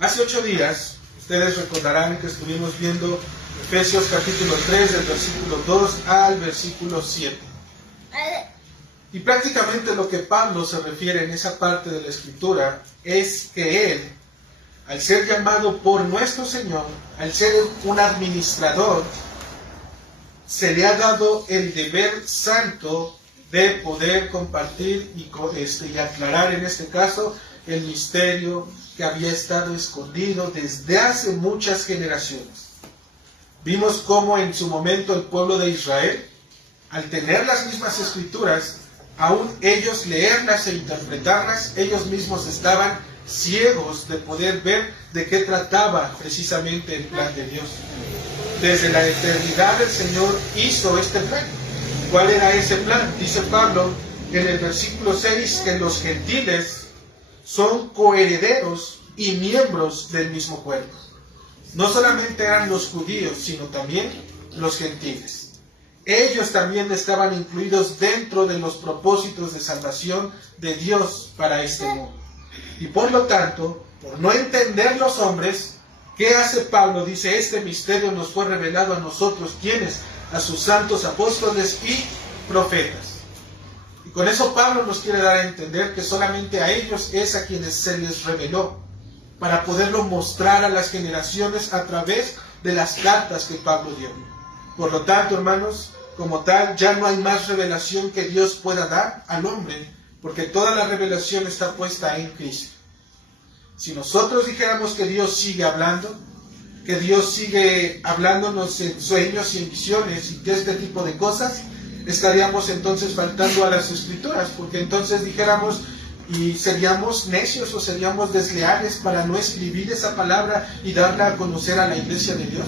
Hace 8 días, ustedes recordarán que estuvimos viendo Efesios capítulo 3, del versículo 2 al versículo 7. Y prácticamente lo que Pablo se refiere en esa parte de la Escritura es que él, al ser llamado por nuestro Señor, al ser un administrador, se le ha dado el deber santo de poder compartir y aclarar en este caso el misterio que había estado escondido desde hace muchas generaciones. Vimos cómo en su momento el pueblo de Israel, al tener las mismas escrituras, aún ellos leerlas e interpretarlas, ellos mismos estaban ciegos de poder ver de qué trataba precisamente el plan de Dios. Desde la eternidad el Señor hizo este plan. ¿Cuál era ese plan? Dice Pablo en el versículo 6 que los gentiles son coherederos y miembros del mismo pueblo. No solamente eran los judíos, sino también los gentiles. Ellos también estaban incluidos dentro de los propósitos de salvación de Dios para este mundo. Y por lo tanto, por no entender los hombres, ¿qué hace Pablo? Dice, este misterio nos fue revelado a nosotros, ¿quiénes? A sus santos apóstoles y profetas. Y con eso Pablo nos quiere dar a entender que solamente a ellos es a quienes se les reveló, para poderlo mostrar a las generaciones a través de las cartas que Pablo dio. Por lo tanto, hermanos, como tal, ya no hay más revelación que Dios pueda dar al hombre, porque toda la revelación está puesta en Cristo. Si nosotros dijéramos que Dios sigue hablando, que Dios sigue hablándonos en sueños y en visiones y de este tipo de cosas, estaríamos entonces faltando a las Escrituras, porque entonces dijéramos y seríamos necios o seríamos desleales para no escribir esa palabra y darla a conocer a la iglesia de Dios.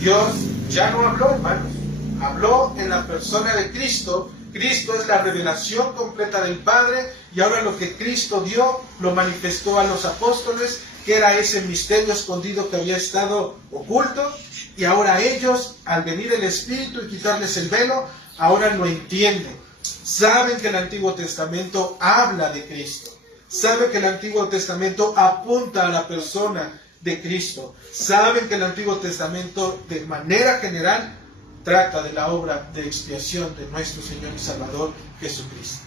Dios ya no habló, hermanos, habló en la persona de Cristo. Cristo es la revelación completa del Padre y ahora lo que Cristo dio lo manifestó a los apóstoles, que era ese misterio escondido que había estado oculto, y ahora ellos, al venir el Espíritu y quitarles el velo, ahora lo entienden. Saben que el Antiguo Testamento habla de Cristo, saben que el Antiguo Testamento apunta a la persona de Cristo, saben que el Antiguo Testamento de manera general trata de la obra de expiación de nuestro Señor y Salvador Jesucristo.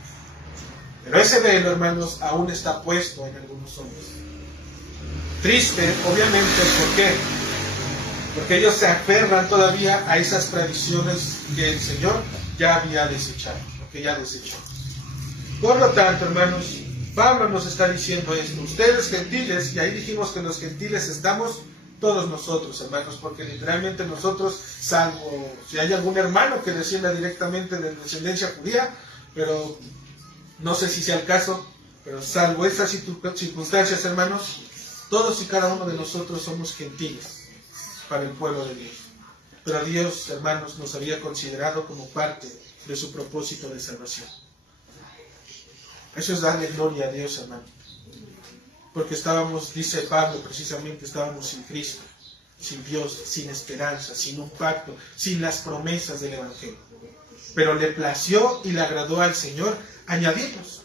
Pero ese velo, hermanos, aún está puesto en algunos hombres. Triste, obviamente, ¿por qué? Porque ellos se aferran todavía a esas tradiciones que el Señor ya había desechado, o que ya desechó. Por lo tanto, hermanos, Pablo nos está diciendo esto. Ustedes gentiles, y ahí dijimos que los gentiles estamos todos nosotros, hermanos, porque literalmente nosotros, salvo si hay algún hermano que descienda directamente de descendencia judía, pero no sé si sea el caso, pero salvo estas circunstancias, hermanos, todos y cada uno de nosotros somos gentiles para el pueblo de Dios. Pero Dios, hermanos, nos había considerado como parte de su propósito de salvación. Eso es darle gloria a Dios, hermano. Porque estábamos, dice Pablo, precisamente estábamos sin Cristo, sin Dios, sin esperanza, sin un pacto, sin las promesas del Evangelio. Pero le plació y le agradó al Señor añadirnos.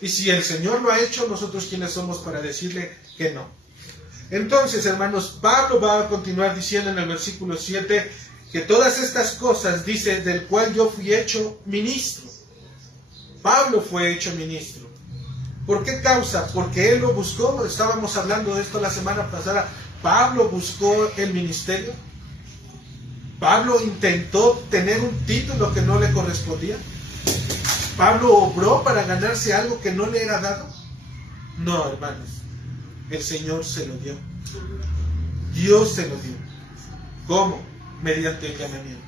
Y si el Señor lo ha hecho, nosotros quiénes somos para decirle que no. Entonces, hermanos, Pablo va a continuar diciendo en el versículo 7 que todas estas cosas, dice, del cual yo fui hecho ministro. Pablo fue hecho ministro. ¿Por qué causa? Porque él lo buscó. Estábamos hablando de esto la semana pasada. Pablo buscó el ministerio. Pablo intentó tener un título que no le correspondía. Pablo obró para ganarse algo que no le era dado. No, hermanos. El Señor se lo dio. Dios se lo dio. ¿Cómo? Mediante el llamamiento.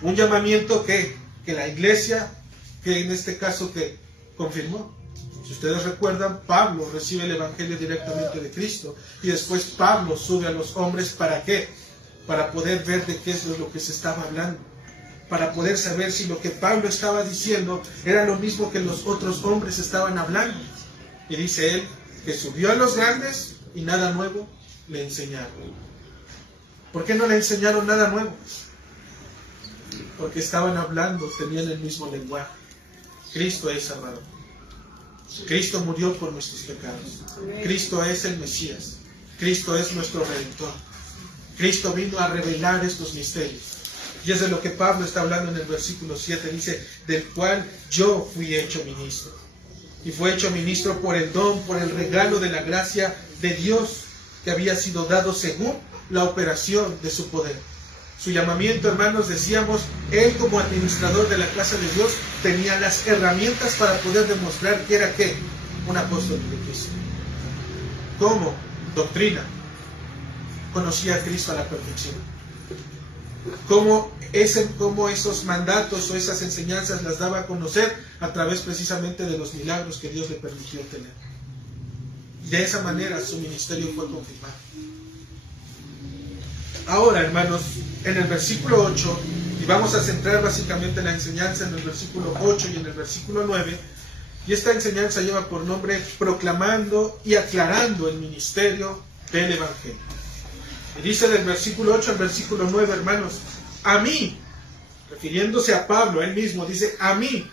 Un llamamiento que la iglesia, que en este caso que confirmó. Si ustedes recuerdan, Pablo recibe el Evangelio directamente de Cristo y después Pablo sube a los hombres, ¿para qué? Para poder ver de qué es lo que se estaba hablando, para poder saber si lo que Pablo estaba diciendo era lo mismo que los otros hombres estaban hablando. Y dice él que subió a los grandes y nada nuevo le enseñaron. ¿Por qué no le enseñaron nada nuevo? Porque estaban hablando, tenían el mismo lenguaje. Cristo es, amado. Cristo murió por nuestros pecados. Cristo es el Mesías. Cristo es nuestro Redentor. Cristo vino a revelar estos misterios. Y es de lo que Pablo está hablando en el versículo 7. Dice, del cual yo fui hecho ministro. Y fue hecho ministro por el don, por el regalo de la gracia de Dios que había sido dado según la operación de su poder. Su llamamiento, hermanos, decíamos, él como administrador de la casa de Dios tenía las herramientas para poder demostrar que era ¿qué? Un apóstol de Cristo. ¿Cómo? Doctrina. Conocía a Cristo a la perfección. ¿Cómo esos mandatos o esas enseñanzas las daba a conocer? A través precisamente de los milagros que Dios le permitió tener. De esa manera su ministerio fue confirmado. Ahora, hermanos, en el versículo 8, y vamos a centrar básicamente la enseñanza en el versículo 8 y en el versículo 9, y esta enseñanza lleva por nombre proclamando y aclarando el ministerio del Evangelio. Y dice del versículo 8 al versículo 9, hermanos, a mí, refiriéndose a Pablo, él mismo dice, a mí,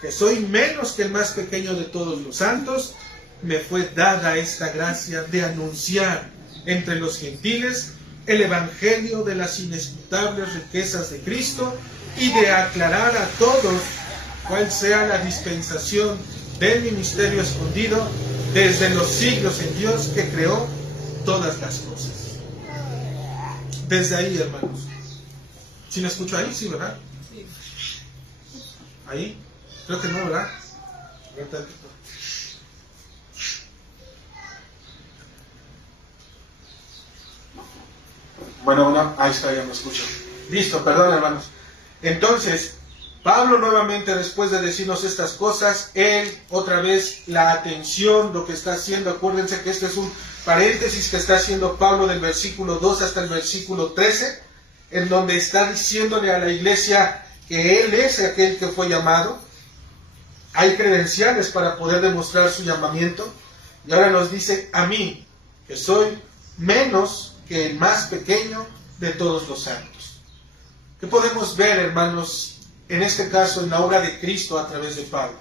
que soy menos que el más pequeño de todos los santos, me fue dada esta gracia de anunciar entre los gentiles el Evangelio de las inescrutables riquezas de Cristo y de aclarar a todos cuál sea la dispensación del ministerio escondido desde los siglos en Dios que creó todas las cosas. Desde ahí, hermanos. ¿Sí me escucho ahí? Sí, ¿verdad? Sí. ¿Ahí? Creo que no, ¿verdad? Bueno, ahí está, ya me escucho. Listo, perdón, hermanos. Entonces, Pablo nuevamente, después de decirnos estas cosas, él otra vez la atención, lo que está haciendo, acuérdense que este es un paréntesis que está haciendo Pablo del versículo 2 hasta el versículo 13, en donde está diciéndole a la iglesia que él es aquel que fue llamado. Hay credenciales para poder demostrar su llamamiento. Y ahora nos dice, a mí, que soy menos que el más pequeño de todos los santos. ¿Qué podemos ver, hermanos, en este caso en la obra de Cristo a través de Pablo?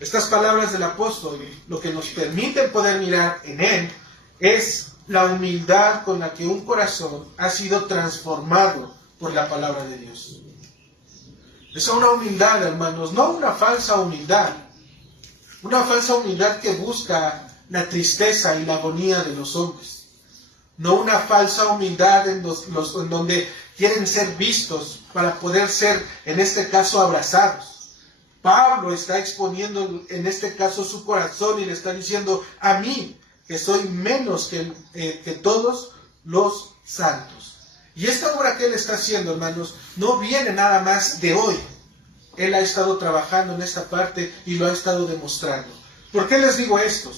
Estas palabras del apóstol, lo que nos permiten poder mirar en él es la humildad con la que un corazón ha sido transformado por la palabra de Dios. Es una humildad, hermanos, no una falsa humildad. Una falsa humildad que busca la tristeza y la agonía de los hombres. No una falsa humildad en donde quieren ser vistos para poder ser, en este caso, abrazados. Pablo está exponiendo, en este caso, su corazón y le está diciendo, a mí, que soy menos que todos los santos. Y esta obra que él está haciendo, hermanos, no viene nada más de hoy. Él ha estado trabajando en esta parte y lo ha estado demostrando. ¿Por qué les digo esto?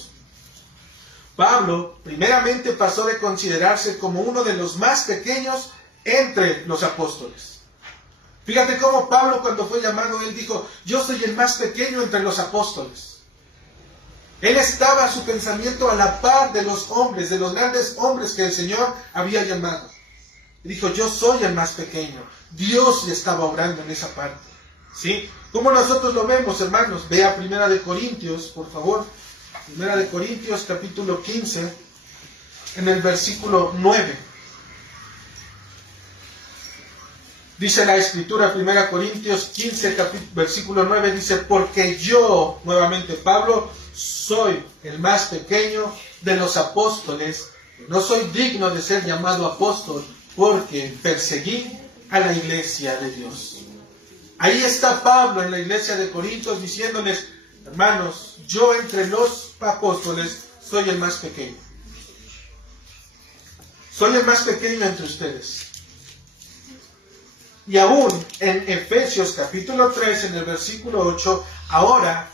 Pablo, primeramente, pasó de considerarse como uno de los más pequeños entre los apóstoles. Fíjate cómo Pablo, cuando fue llamado, él dijo, yo soy el más pequeño entre los apóstoles. Él estaba su pensamiento a la par de los hombres, de los grandes hombres que el Señor había llamado. Dijo, yo soy el más pequeño. Dios le estaba obrando en esa parte. ¿Sí? ¿Cómo nosotros lo vemos, hermanos? Vea 1 Corintios, por favor. 1 Corintios, capítulo 15, en el versículo 9. Dice la Escritura, 1 Corintios 15, versículo 9, dice, porque yo, nuevamente Pablo, soy el más pequeño de los apóstoles, no soy digno de ser llamado apóstol, porque perseguí a la iglesia de Dios. Ahí está Pablo en la iglesia de Corintios diciéndoles, hermanos, yo entre los apóstoles soy el más pequeño. Soy el más pequeño entre ustedes. Y aún en Efesios capítulo 3, en el versículo 8, ahora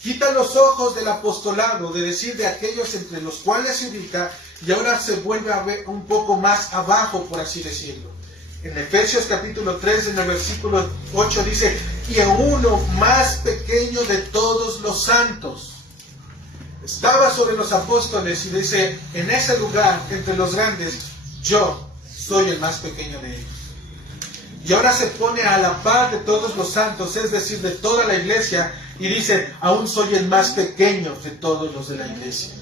quita los ojos del apostolado, de decir de aquellos entre los cuales se ubica, y ahora se vuelve a ver un poco más abajo, por así decirlo. En Efesios capítulo 3, en el versículo 8 dice, y a uno más pequeño de todos los santos. Estaba sobre los apóstoles y dice, en ese lugar, entre los grandes, yo soy el más pequeño de ellos. y ahora se pone a la par de todos los santos, es decir, de toda la iglesia, y dice, aún soy el más pequeño de todos los de la iglesia.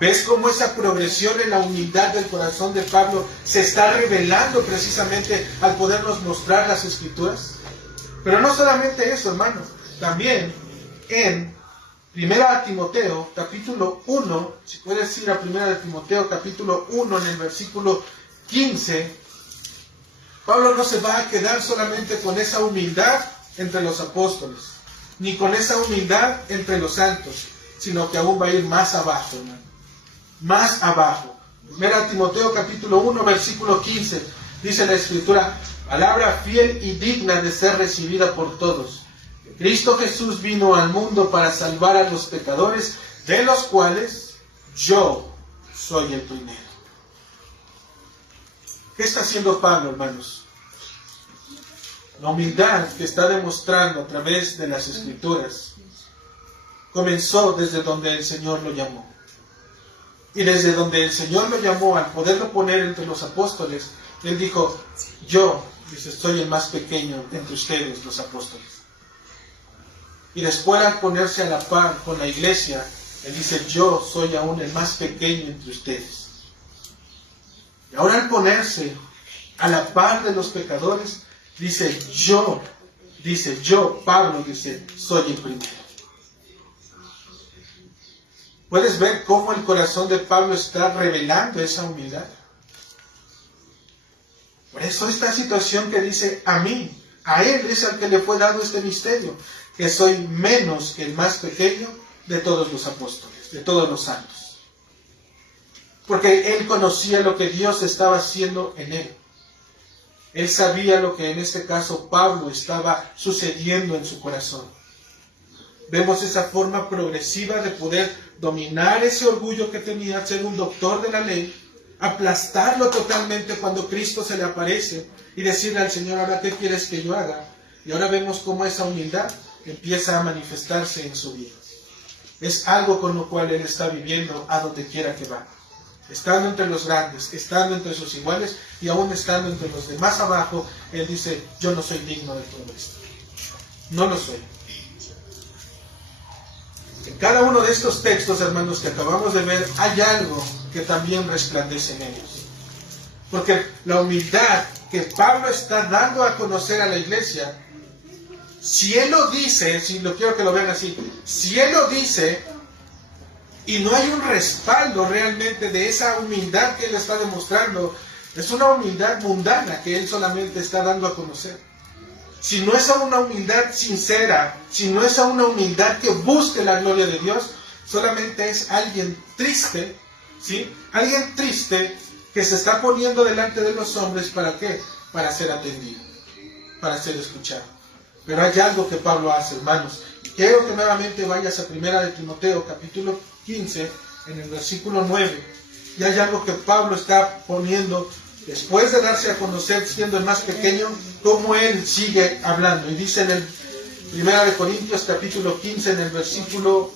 ¿Ves cómo esa progresión en la humildad del corazón de Pablo se está revelando precisamente al podernos mostrar las Escrituras? Pero no solamente eso, hermanos, también en 1 Timoteo, capítulo 1, si puedes ir a 1 Timoteo, capítulo 1, en el versículo 15, Pablo no se va a quedar solamente con esa humildad entre los apóstoles, ni con esa humildad entre los santos, sino que aún va a ir más abajo, hermano. Más abajo. 1 Timoteo capítulo 1, versículo 15, dice la Escritura, palabra fiel y digna de ser recibida por todos. Cristo Jesús vino al mundo para salvar a los pecadores, de los cuales yo soy el primero. ¿Qué está haciendo Pablo, hermanos? La humildad que está demostrando a través de las Escrituras comenzó desde donde el Señor lo llamó. Y desde donde el Señor lo llamó, al poderlo poner entre los apóstoles, Él dijo, yo, dice, soy el más pequeño entre ustedes, los apóstoles. Y después, al ponerse a la par con la iglesia, Él dice, yo soy aún el más pequeño entre ustedes. Y ahora, al ponerse a la par de los pecadores, dice, yo, Pablo, dice, soy el primero. ¿Puedes ver cómo el corazón de Pablo está revelando esa humildad? Por eso esta situación que dice, a mí, a él es al que le fue dado este misterio, que soy menos que el más pequeño de todos los apóstoles, de todos los santos. Porque él conocía lo que Dios estaba haciendo en él. Él sabía lo que en este caso Pablo estaba sucediendo en su corazón. Vemos esa forma progresiva de poder dominar ese orgullo que tenía, ser un doctor de la ley, aplastarlo totalmente cuando Cristo se le aparece y decirle al Señor, ahora, ¿qué quieres que yo haga? Y ahora vemos cómo esa humildad empieza a manifestarse en su vida. Es algo con lo cual él está viviendo a donde quiera que va. Estando entre los grandes, estando entre sus iguales y aún estando entre los de más abajo, él dice, yo no soy digno de todo esto. No lo soy. En cada uno de estos textos, hermanos, que acabamos de ver, hay algo que también resplandece en ellos. Porque la humildad que Pablo está dando a conocer a la iglesia, si él lo dice, si lo quiero que lo vean así, si él lo dice y no hay un respaldo realmente de esa humildad que él está demostrando, es una humildad mundana que él solamente está dando a conocer. Si no es a una humildad sincera, si no es a una humildad que busque la gloria de Dios, solamente es alguien triste, ¿sí? Alguien triste que se está poniendo delante de los hombres, ¿para qué? Para ser atendido, para ser escuchado. Pero hay algo que Pablo hace, hermanos. Quiero que nuevamente vayas a 1 Timoteo, capítulo 15, en el versículo 9. Y hay algo que Pablo está poniendo después de darse a conocer siendo el más pequeño, cómo él sigue hablando. Y dice en el 1 Corintios capítulo 15, en el versículo,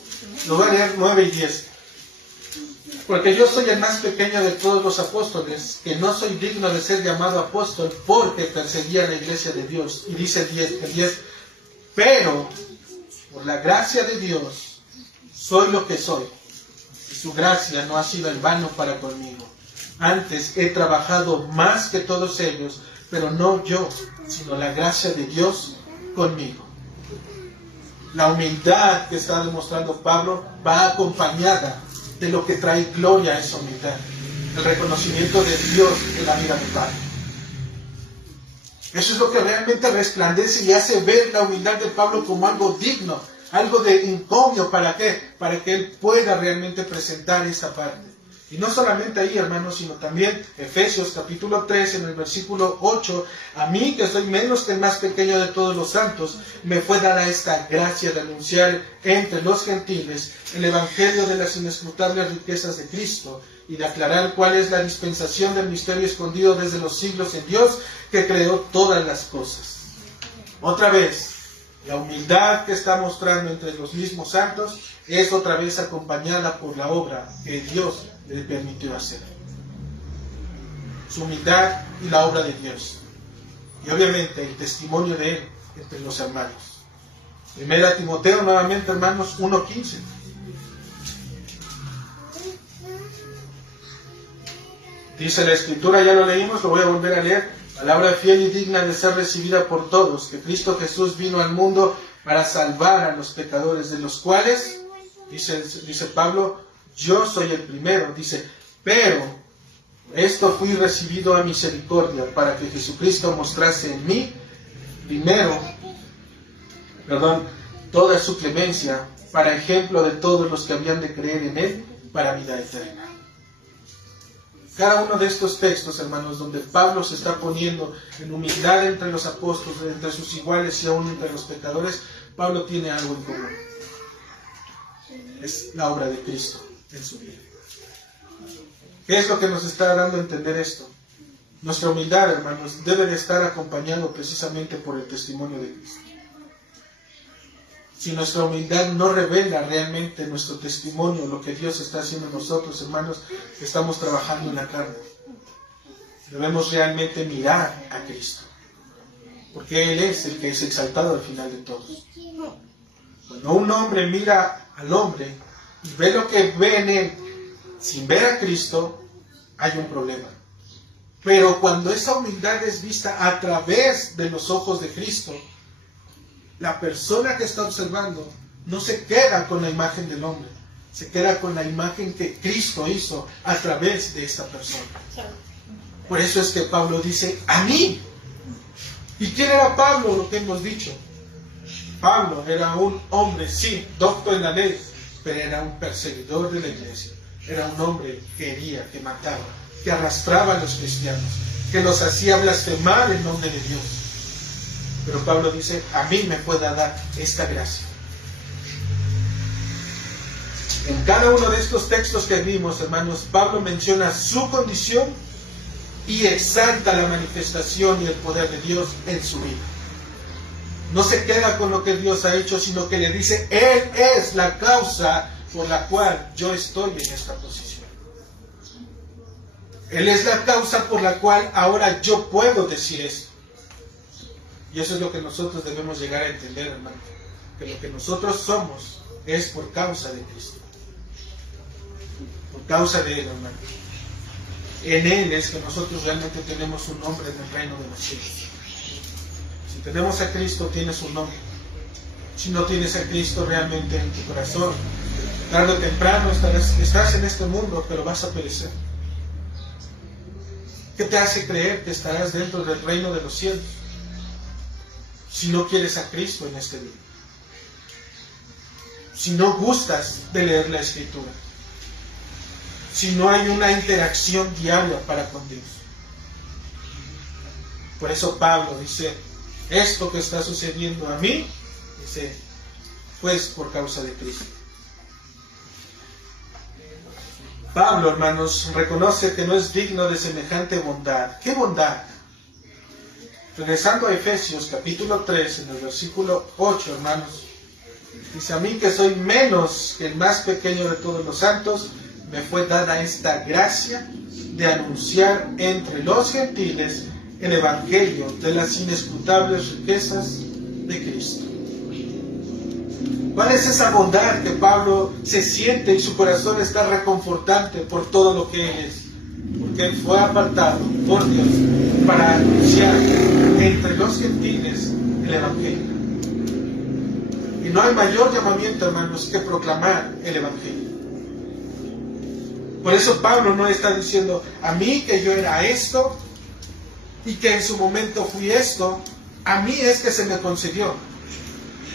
lo voy a leer 9 y 10. Porque yo soy el más pequeño de todos los apóstoles, que no soy digno de ser llamado apóstol porque perseguía la iglesia de Dios. Y dice el 10, pero por la gracia de Dios soy lo que soy. Y su gracia no ha sido en vano para conmigo. Antes he trabajado más que todos ellos, pero no yo, sino la gracia de Dios conmigo. La humildad que está demostrando Pablo va acompañada de lo que trae gloria a esa humildad. El reconocimiento de Dios en la vida del Padre. Eso es lo que realmente resplandece y hace ver la humildad de Pablo como algo digno, algo de encomio. ¿Para qué? Para que él pueda realmente presentar esa parte. Y no solamente ahí, hermanos, sino también Efesios capítulo 3, en el versículo 8, a mí, que soy menos que el más pequeño de todos los santos, me fue dada esta gracia de anunciar entre los gentiles el evangelio de las inescrutables riquezas de Cristo y de aclarar cuál es la dispensación del misterio escondido desde los siglos en Dios, que creó todas las cosas. Otra vez, la humildad que está mostrando entre los mismos santos es otra vez acompañada por la obra que Dios le permitió hacer. Su humildad y la obra de Dios. y obviamente el testimonio de Él entre los hermanos. Primera Timoteo, nuevamente, hermanos, 1:15. Dice la Escritura, ya lo leímos, lo voy a volver a leer. Palabra fiel y digna de ser recibida por todos, que Cristo Jesús vino al mundo para salvar a los pecadores, de los cuales, dice Pablo, yo soy el primero. Dice, pero esto fui recibido a misericordia, para que Jesucristo mostrase en mí, toda su clemencia, para ejemplo de todos los que habían de creer en Él, para vida eterna. Cada uno de estos textos, hermanos, donde Pablo se está poniendo en humildad entre los apóstoles, entre sus iguales y aún entre los pecadores, Pablo tiene algo en común. Es la obra de Cristo en su vida. ¿Qué es lo que nos está dando a entender esto? Nuestra humildad, hermanos, debe de estar acompañado precisamente por el testimonio de Cristo. Si nuestra humildad no revela realmente nuestro testimonio, lo que Dios está haciendo en nosotros, hermanos, estamos trabajando en la carne. Debemos realmente mirar a Cristo, porque Él es el que es exaltado al final de todos. Cuando un hombre mira al hombre y ve lo que ve en él, sin ver a Cristo, hay un problema. Pero cuando esa humildad es vista a través de los ojos de Cristo, la persona que está observando no se queda con la imagen del hombre, se queda con la imagen que Cristo hizo a través de esta persona. Por eso es que Pablo dice, a mí. ¿Y quién era Pablo? Lo que hemos dicho. Pablo era un hombre, sí, docto en la ley, pero era un perseguidor de la iglesia. Era un hombre que hería, que mataba, que arrastraba a los cristianos, que los hacía blasfemar en nombre de Dios. Pero Pablo dice, a mí me fue dada esta gracia. En cada uno de estos textos que vimos, hermanos, Pablo menciona su condición y exalta la manifestación y el poder de Dios en su vida. No se queda con lo que Dios ha hecho, sino que le dice, Él es la causa por la cual yo estoy en esta posición. Él es la causa por la cual ahora yo puedo decir esto. Y eso es lo que nosotros debemos llegar a entender, hermano. Que lo que nosotros somos es por causa de Cristo. Por causa de Él, hermano. En Él es que nosotros realmente tenemos un nombre en el reino de los cielos. Si tenemos a Cristo, tienes un nombre. Si no tienes a Cristo realmente en tu corazón, tarde o temprano estás en este mundo, pero vas a perecer. ¿Qué te hace creer que estarás dentro del reino de los cielos si no quieres a Cristo en este día? Si no gustas de leer la Escritura, si no hay una interacción diaria para con Dios. Por eso Pablo dice, esto que está sucediendo a mí, dice, pues por causa de Cristo. Pablo, hermanos, reconoce que no es digno de semejante bondad. ¿Qué bondad? Regresando a Efesios capítulo 3, en el versículo 8, hermanos, dice, a mí que soy menos que el más pequeño de todos los santos, me fue dada esta gracia de anunciar entre los gentiles el evangelio de las inescrutables riquezas de Cristo. ¿Cuál es esa bondad que Pablo se siente y su corazón está reconfortante por todo lo que él es? Porque él fue apartado por Dios para anunciar entre los gentiles el evangelio. Y no hay mayor llamamiento, hermanos, que proclamar el evangelio. Por eso Pablo no está diciendo, a mí que yo era esto y que en su momento fui esto, a mí es que se me concedió.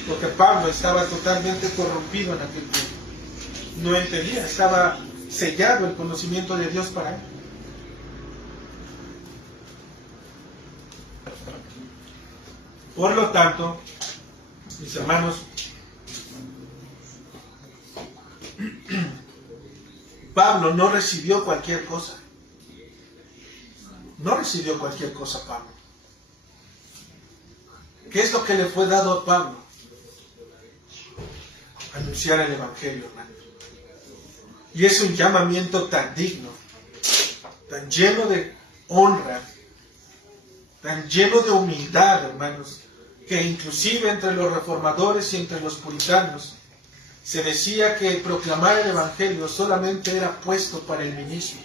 Porque Pablo estaba totalmente corrompido en aquel tiempo. No entendía, estaba sellado el conocimiento de Dios para él. Por lo tanto, mis hermanos, Pablo no recibió cualquier cosa. No recibió cualquier cosa Pablo. ¿Qué es lo que le fue dado a Pablo? Anunciar el evangelio, hermano. Y es un llamamiento tan digno, tan lleno de honra, tan lleno de humildad, hermanos, que inclusive entre los reformadores y entre los puritanos se decía que proclamar el Evangelio solamente era puesto para el ministro.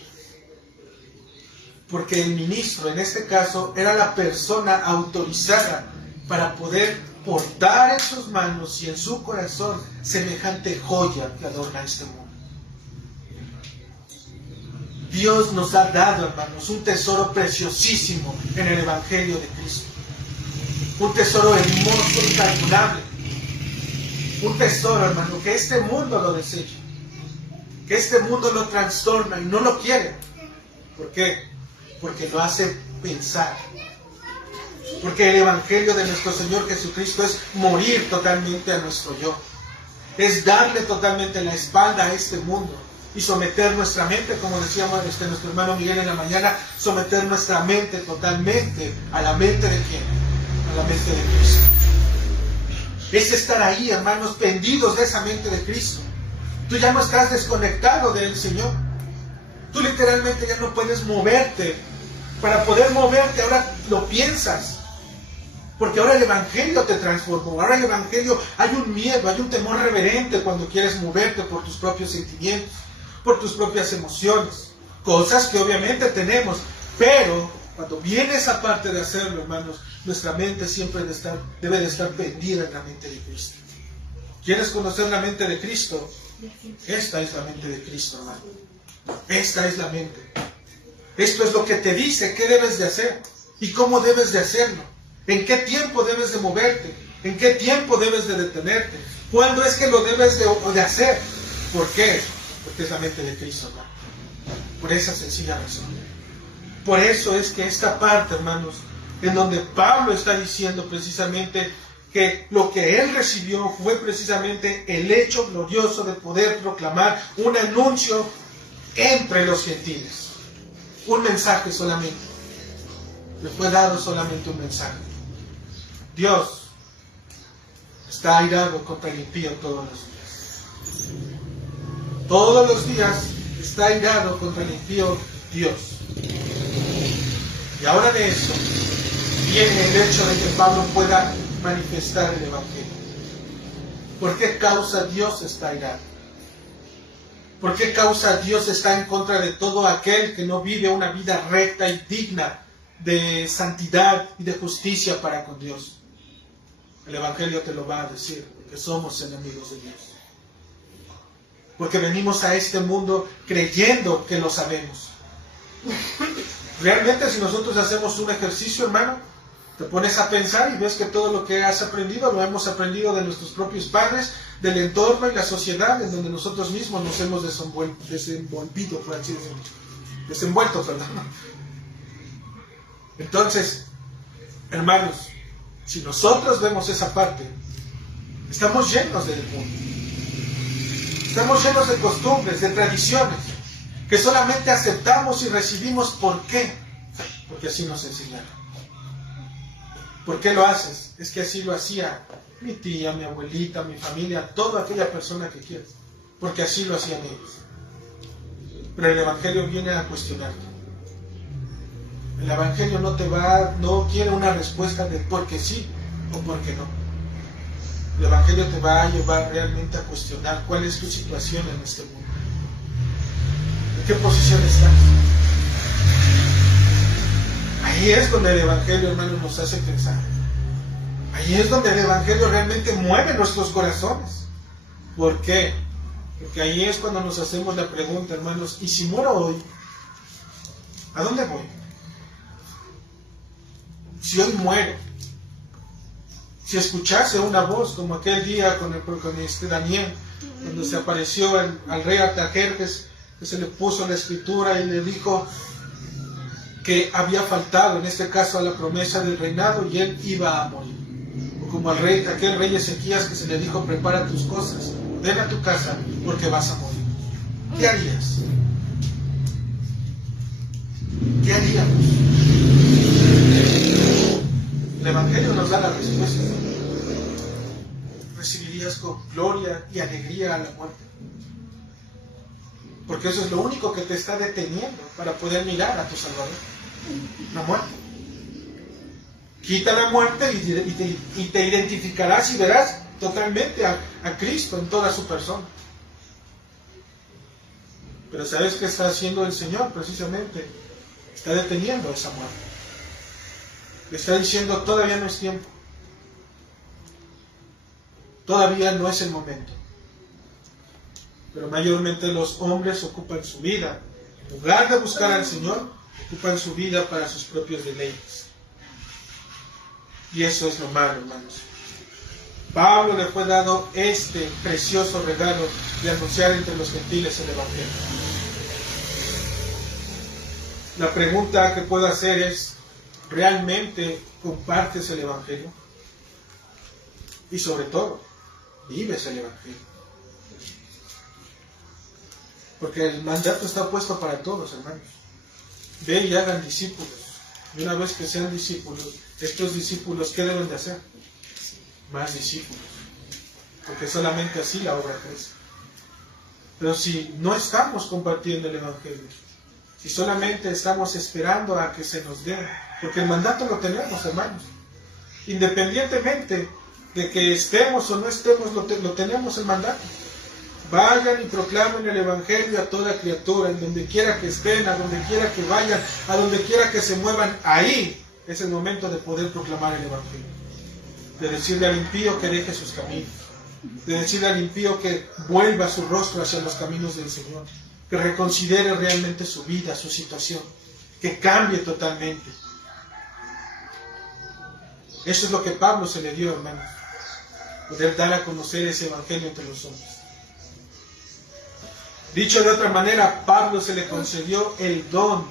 Porque el ministro, en este caso, era la persona autorizada para poder portar en sus manos y en su corazón semejante joya que adorna este mundo. Dios nos ha dado, hermanos, un tesoro preciosísimo en el Evangelio de Cristo. Un tesoro hermoso, incalculable. Un tesoro, hermano, que este mundo lo desecha. Que este mundo lo trastorna y no lo quiere. ¿Por qué? Porque lo hace pensar. Porque el Evangelio de nuestro Señor Jesucristo es morir totalmente a nuestro yo. Es darle totalmente la espalda a este mundo y someter nuestra mente, como decíamos nuestro hermano Miguel en la mañana, someter nuestra mente totalmente a la mente de ¿quién? A la mente de Cristo. Es estar ahí, hermanos, pendidos de esa mente de Cristo. Tú ya no estás desconectado del Señor. Tú literalmente ya no puedes moverte. Para poder moverte ahora lo piensas. Porque ahora el Evangelio te transformó. Ahora el Evangelio, hay un miedo, hay un temor reverente cuando quieres moverte por tus propios sentimientos, por tus propias emociones. Cosas que obviamente tenemos. Pero cuando viene esa parte de hacerlo, hermanos, nuestra mente siempre debe de estar pendida en la mente de Cristo. ¿Quieres conocer la mente de Cristo? Esta es la mente de Cristo, hermano. Esta es la mente. Esto es lo que te dice qué debes de hacer y cómo debes de hacerlo. En qué tiempo debes de moverte. En qué tiempo debes de detenerte. ¿Cuándo es que lo debes de hacer? ¿Por qué? Porque es la mente de Cristo, hermano. Por esa sencilla razón. Por eso es que esta parte, hermanos, en donde Pablo está diciendo precisamente que lo que él recibió fue precisamente el hecho glorioso de poder proclamar un anuncio entre los gentiles. Un mensaje solamente. Le fue dado solamente un mensaje. Dios está airado contra el impío todos los días. Todos los días está airado contra el impío Dios. Y ahora de eso viene el hecho de que Pablo pueda manifestar el Evangelio. ¿Por qué causa Dios está airado? ¿Por qué causa Dios está en contra de todo aquel que no vive una vida recta y digna de santidad y de justicia para con Dios? El Evangelio te lo va a decir, porque somos enemigos de Dios. Porque venimos a este mundo creyendo que lo sabemos. Realmente, si nosotros hacemos un ejercicio, hermano, te pones a pensar y ves que todo lo que has aprendido lo hemos aprendido de nuestros propios padres, del entorno y la sociedad en donde nosotros mismos nos hemos desenvolvido, por así decirlo. Desenvuelto, perdón. Entonces, hermanos, si nosotros vemos esa parte, estamos llenos del mundo. Estamos llenos de costumbres, de tradiciones, que solamente aceptamos y recibimos. ¿Por qué? Porque así nos enseñaron. ¿Por qué lo haces? Es que así lo hacía mi tía, mi abuelita, mi familia, toda aquella persona que quieras. Porque así lo hacían ellos. Pero el Evangelio viene a cuestionarte. El Evangelio no quiere una respuesta de por qué sí o por qué no. El Evangelio te va a llevar realmente a cuestionar cuál es tu situación en este mundo. ¿En qué posición estás? Ahí es donde el Evangelio, hermano, nos hace pensar. Ahí es donde el Evangelio realmente mueve nuestros corazones. ¿Por qué? Porque ahí es cuando nos hacemos la pregunta, hermanos, ¿y si muero hoy? ¿A dónde voy? Si hoy muero, si escuchase una voz como aquel día con Daniel, cuando se apareció al rey Artajerjes, que se le puso la escritura y le dijo que había faltado, en este caso, a la promesa del reinado y él iba a morir. O como aquel rey Ezequías que se le dijo, prepara tus cosas, ven a tu casa porque vas a morir. ¿Qué harías? ¿Qué haríamos? El Evangelio nos da la respuesta. Recibirías con gloria y alegría a la muerte. Porque eso es lo único que te está deteniendo para poder mirar a tu Salvador. La muerte. Quita la muerte y te identificarás y verás totalmente a Cristo en toda su persona. Pero ¿sabes qué está haciendo el Señor? Precisamente está deteniendo esa muerte. Le está diciendo, todavía no es tiempo. Todavía no es el momento. Pero mayormente los hombres ocupan su vida. En lugar de buscar al Señor, ocupan su vida para sus propios deleites. Y eso es lo malo, hermanos. Pablo le fue dado este precioso regalo de anunciar entre los gentiles el Evangelio. La pregunta que puedo hacer es, ¿realmente compartes el Evangelio? Y sobre todo, ¿vives el Evangelio? Porque el mandato está puesto para todos, hermanos. Ve y hagan discípulos. Y una vez que sean discípulos, estos discípulos, ¿qué deben de hacer? Más discípulos. Porque solamente así la obra crece. Pero si no estamos compartiendo el Evangelio, si solamente estamos esperando a que se nos dé, porque el mandato lo tenemos, hermanos. Independientemente de que estemos o no estemos, lo tenemos el mandato. Vayan y proclamen el Evangelio a toda criatura, en donde quiera que estén, a donde quiera que vayan, a donde quiera que se muevan. Ahí es el momento de poder proclamar el Evangelio. De decirle al impío que deje sus caminos. De decirle al impío que vuelva su rostro hacia los caminos del Señor. Que reconsidere realmente su vida, su situación. Que cambie totalmente. Eso es lo que Pablo se le dio, hermanos. Poder dar a conocer ese Evangelio entre los hombres. Dicho de otra manera, Pablo se le concedió el don,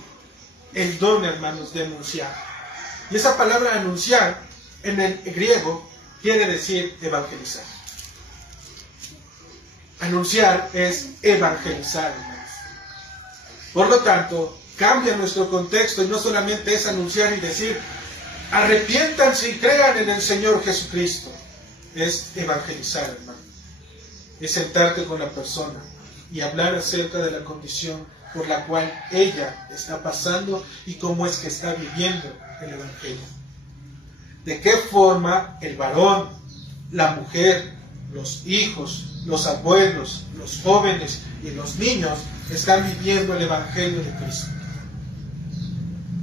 hermanos, de anunciar. Y esa palabra anunciar, en el griego, quiere decir evangelizar. Anunciar es evangelizar, hermanos. Por lo tanto, cambia nuestro contexto y no solamente es anunciar y decir, arrepiéntanse y crean en el Señor Jesucristo. Es evangelizar, hermano. Es sentarte con la persona y hablar acerca de la condición por la cual ella está pasando y cómo es que está viviendo el Evangelio. De qué forma el varón, la mujer, los hijos, los abuelos, los jóvenes y los niños están viviendo el Evangelio de Cristo.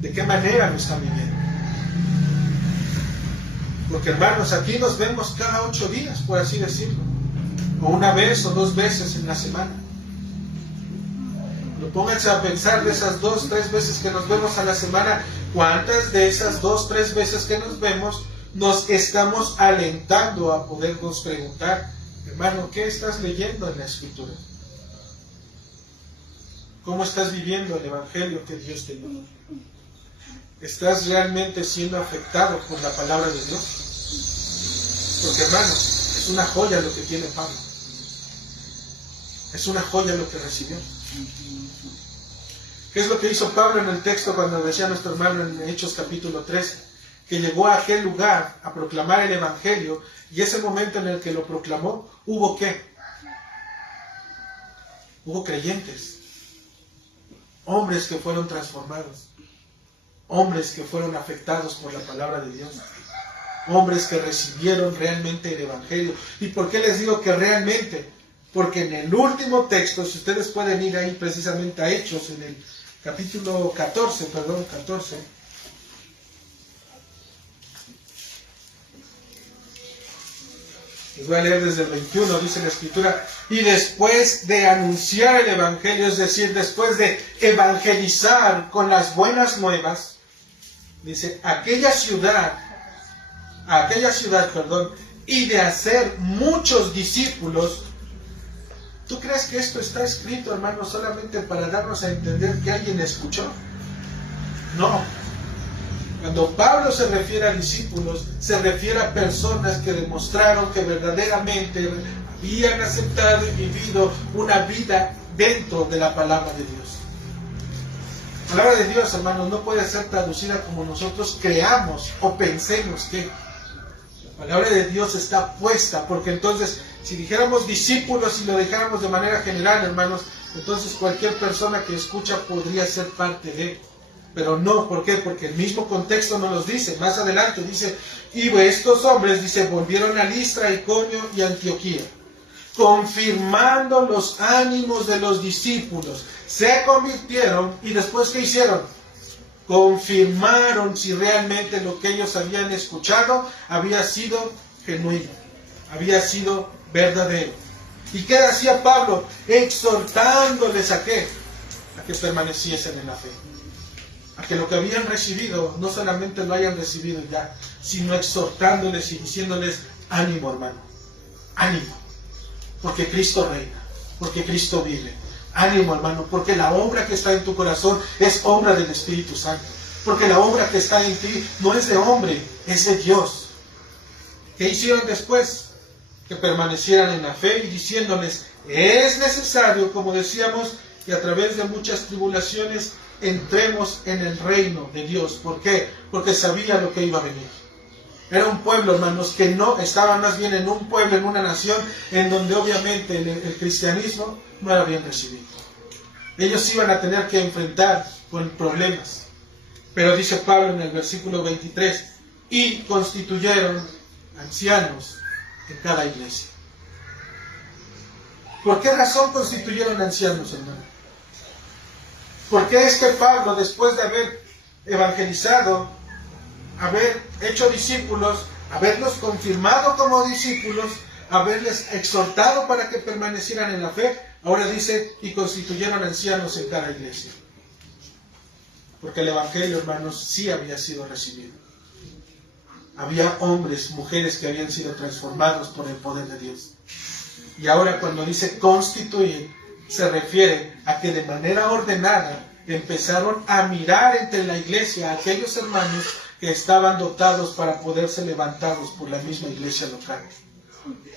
¿De qué manera lo están viviendo? Porque, hermanos, aquí nos vemos cada 8 días, por así decirlo, o una vez o 2 veces en la semana. Pero pónganse a pensar de esas 2, 3 veces que nos vemos a la semana, ¿cuántas de esas 2, 3 veces que nos vemos nos estamos alentando a podernos preguntar, hermano, ¿qué estás leyendo en la Escritura? ¿Cómo estás viviendo el Evangelio que Dios te dio? ¿Estás realmente siendo afectado por la palabra de Dios? Porque, hermanos, es una joya lo que tiene Pablo. Es una joya lo que recibió. ¿Qué es lo que hizo Pablo en el texto cuando decía nuestro hermano en Hechos capítulo 13? Que llegó a aquel lugar a proclamar el Evangelio, y ese momento en el que lo proclamó, ¿hubo qué? Hubo creyentes, hombres que fueron transformados, hombres que fueron afectados por la palabra de Dios, hombres que recibieron realmente el Evangelio. ¿Y por qué les digo que realmente? Porque en el último texto, si ustedes pueden ir ahí precisamente a Hechos, en el capítulo 14, les voy a leer desde el 21, dice la Escritura, y después de anunciar el Evangelio, es decir, después de evangelizar con las buenas nuevas, dice, aquella ciudad, y de hacer muchos discípulos. ¿Tú crees que esto está escrito, hermano, solamente para darnos a entender que alguien escuchó? No. Cuando Pablo se refiere a discípulos, se refiere a personas que demostraron que verdaderamente habían aceptado y vivido una vida dentro de la palabra de Dios. La palabra de Dios, hermanos, no puede ser traducida como nosotros creamos o pensemos que. La palabra de Dios está puesta, porque entonces, si dijéramos discípulos y lo dejáramos de manera general, hermanos, entonces cualquier persona que escucha podría ser parte de. Pero no, ¿por qué? Porque el mismo contexto nos los dice. Más adelante dice, y estos hombres, dice, volvieron a Listra, Iconio y Antioquía, confirmando los ánimos de los discípulos. Se convirtieron y después ¿qué hicieron? Confirmaron si realmente lo que ellos habían escuchado había sido genuino, había sido verdadero. ¿Y qué hacía Pablo? Exhortándoles ¿a qué? A que permaneciesen en la fe. A que lo que habían recibido, no solamente lo hayan recibido ya, sino exhortándoles y diciéndoles, ánimo hermano, ánimo, porque Cristo reina, porque Cristo vive. Ánimo hermano, porque la obra que está en tu corazón es obra del Espíritu Santo. Porque la obra que está en ti no es de hombre, es de Dios. ¿Qué hicieron después? Que permanecieran en la fe y diciéndoles, es necesario, como decíamos, que a través de muchas tribulaciones entremos en el reino de Dios. ¿Por qué? Porque sabía lo que iba a venir. Era un pueblo, hermanos, que no estaba más bien en un pueblo, en una nación, en donde obviamente el cristianismo no era bien recibido. Ellos iban a tener que enfrentar con problemas. Pero dice Pablo en el versículo 23, y constituyeron ancianos en cada iglesia. ¿Por qué razón constituyeron ancianos, hermano? ¿Por qué es que Pablo, después de haber evangelizado, haber hecho discípulos, haberlos confirmado como discípulos, haberles exhortado para que permanecieran en la fe, ahora dice, y constituyeron ancianos en cada iglesia? Porque el evangelio, hermanos, sí había sido recibido. Había hombres, mujeres que habían sido transformados por el poder de Dios. Y ahora cuando dice constituir, se refiere a que de manera ordenada empezaron a mirar entre la iglesia a aquellos hermanos que estaban dotados para poder ser levantados por la misma iglesia local.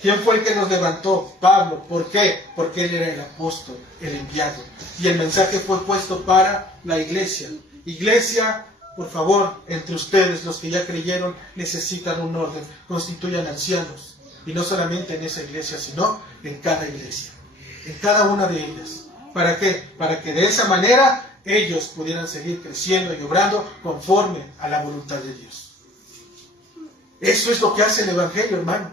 ¿Quién fue el que los levantó? Pablo. ¿Por qué? Porque él era el apóstol, el enviado. Y el mensaje fue puesto para la iglesia. Iglesia, por favor, entre ustedes, los que ya creyeron, necesitan un orden. Constituyan ancianos. Y no solamente en esa iglesia, sino en cada iglesia. En cada una de ellas. ¿Para qué? Para que de esa manera ellos pudieran seguir creciendo y obrando conforme a la voluntad de Dios. Eso es lo que hace el evangelio, hermano.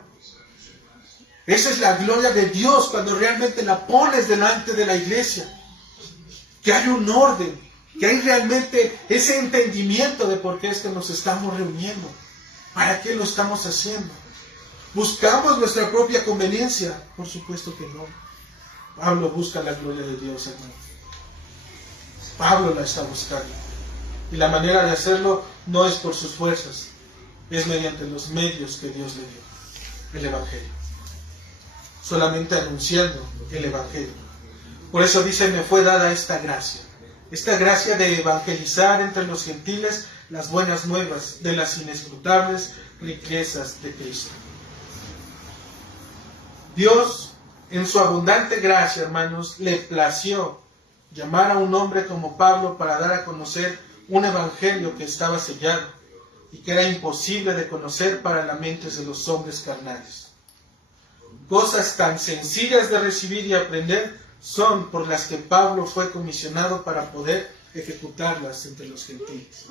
Esa es la gloria de Dios cuando realmente la pones delante de la iglesia. Que hay un orden, que hay realmente ese entendimiento de por qué es que nos estamos reuniendo. ¿Para qué lo estamos haciendo? ¿Buscamos nuestra propia conveniencia? Por supuesto que no. Pablo busca la gloria de Dios, hermano. Pablo la está buscando. Y la manera de hacerlo no es por sus fuerzas, es mediante los medios que Dios le dio. El evangelio. Solamente anunciando el evangelio. Por eso dice, me fue dada esta gracia de evangelizar entre los gentiles las buenas nuevas de las inescrutables riquezas de Cristo. Dios, en su abundante gracia, hermanos, le plació llamar a un hombre como Pablo para dar a conocer un evangelio que estaba sellado y que era imposible de conocer para las mentes de los hombres carnales. Cosas tan sencillas de recibir y aprender son por las que Pablo fue comisionado para poder ejecutarlas entre los gentiles.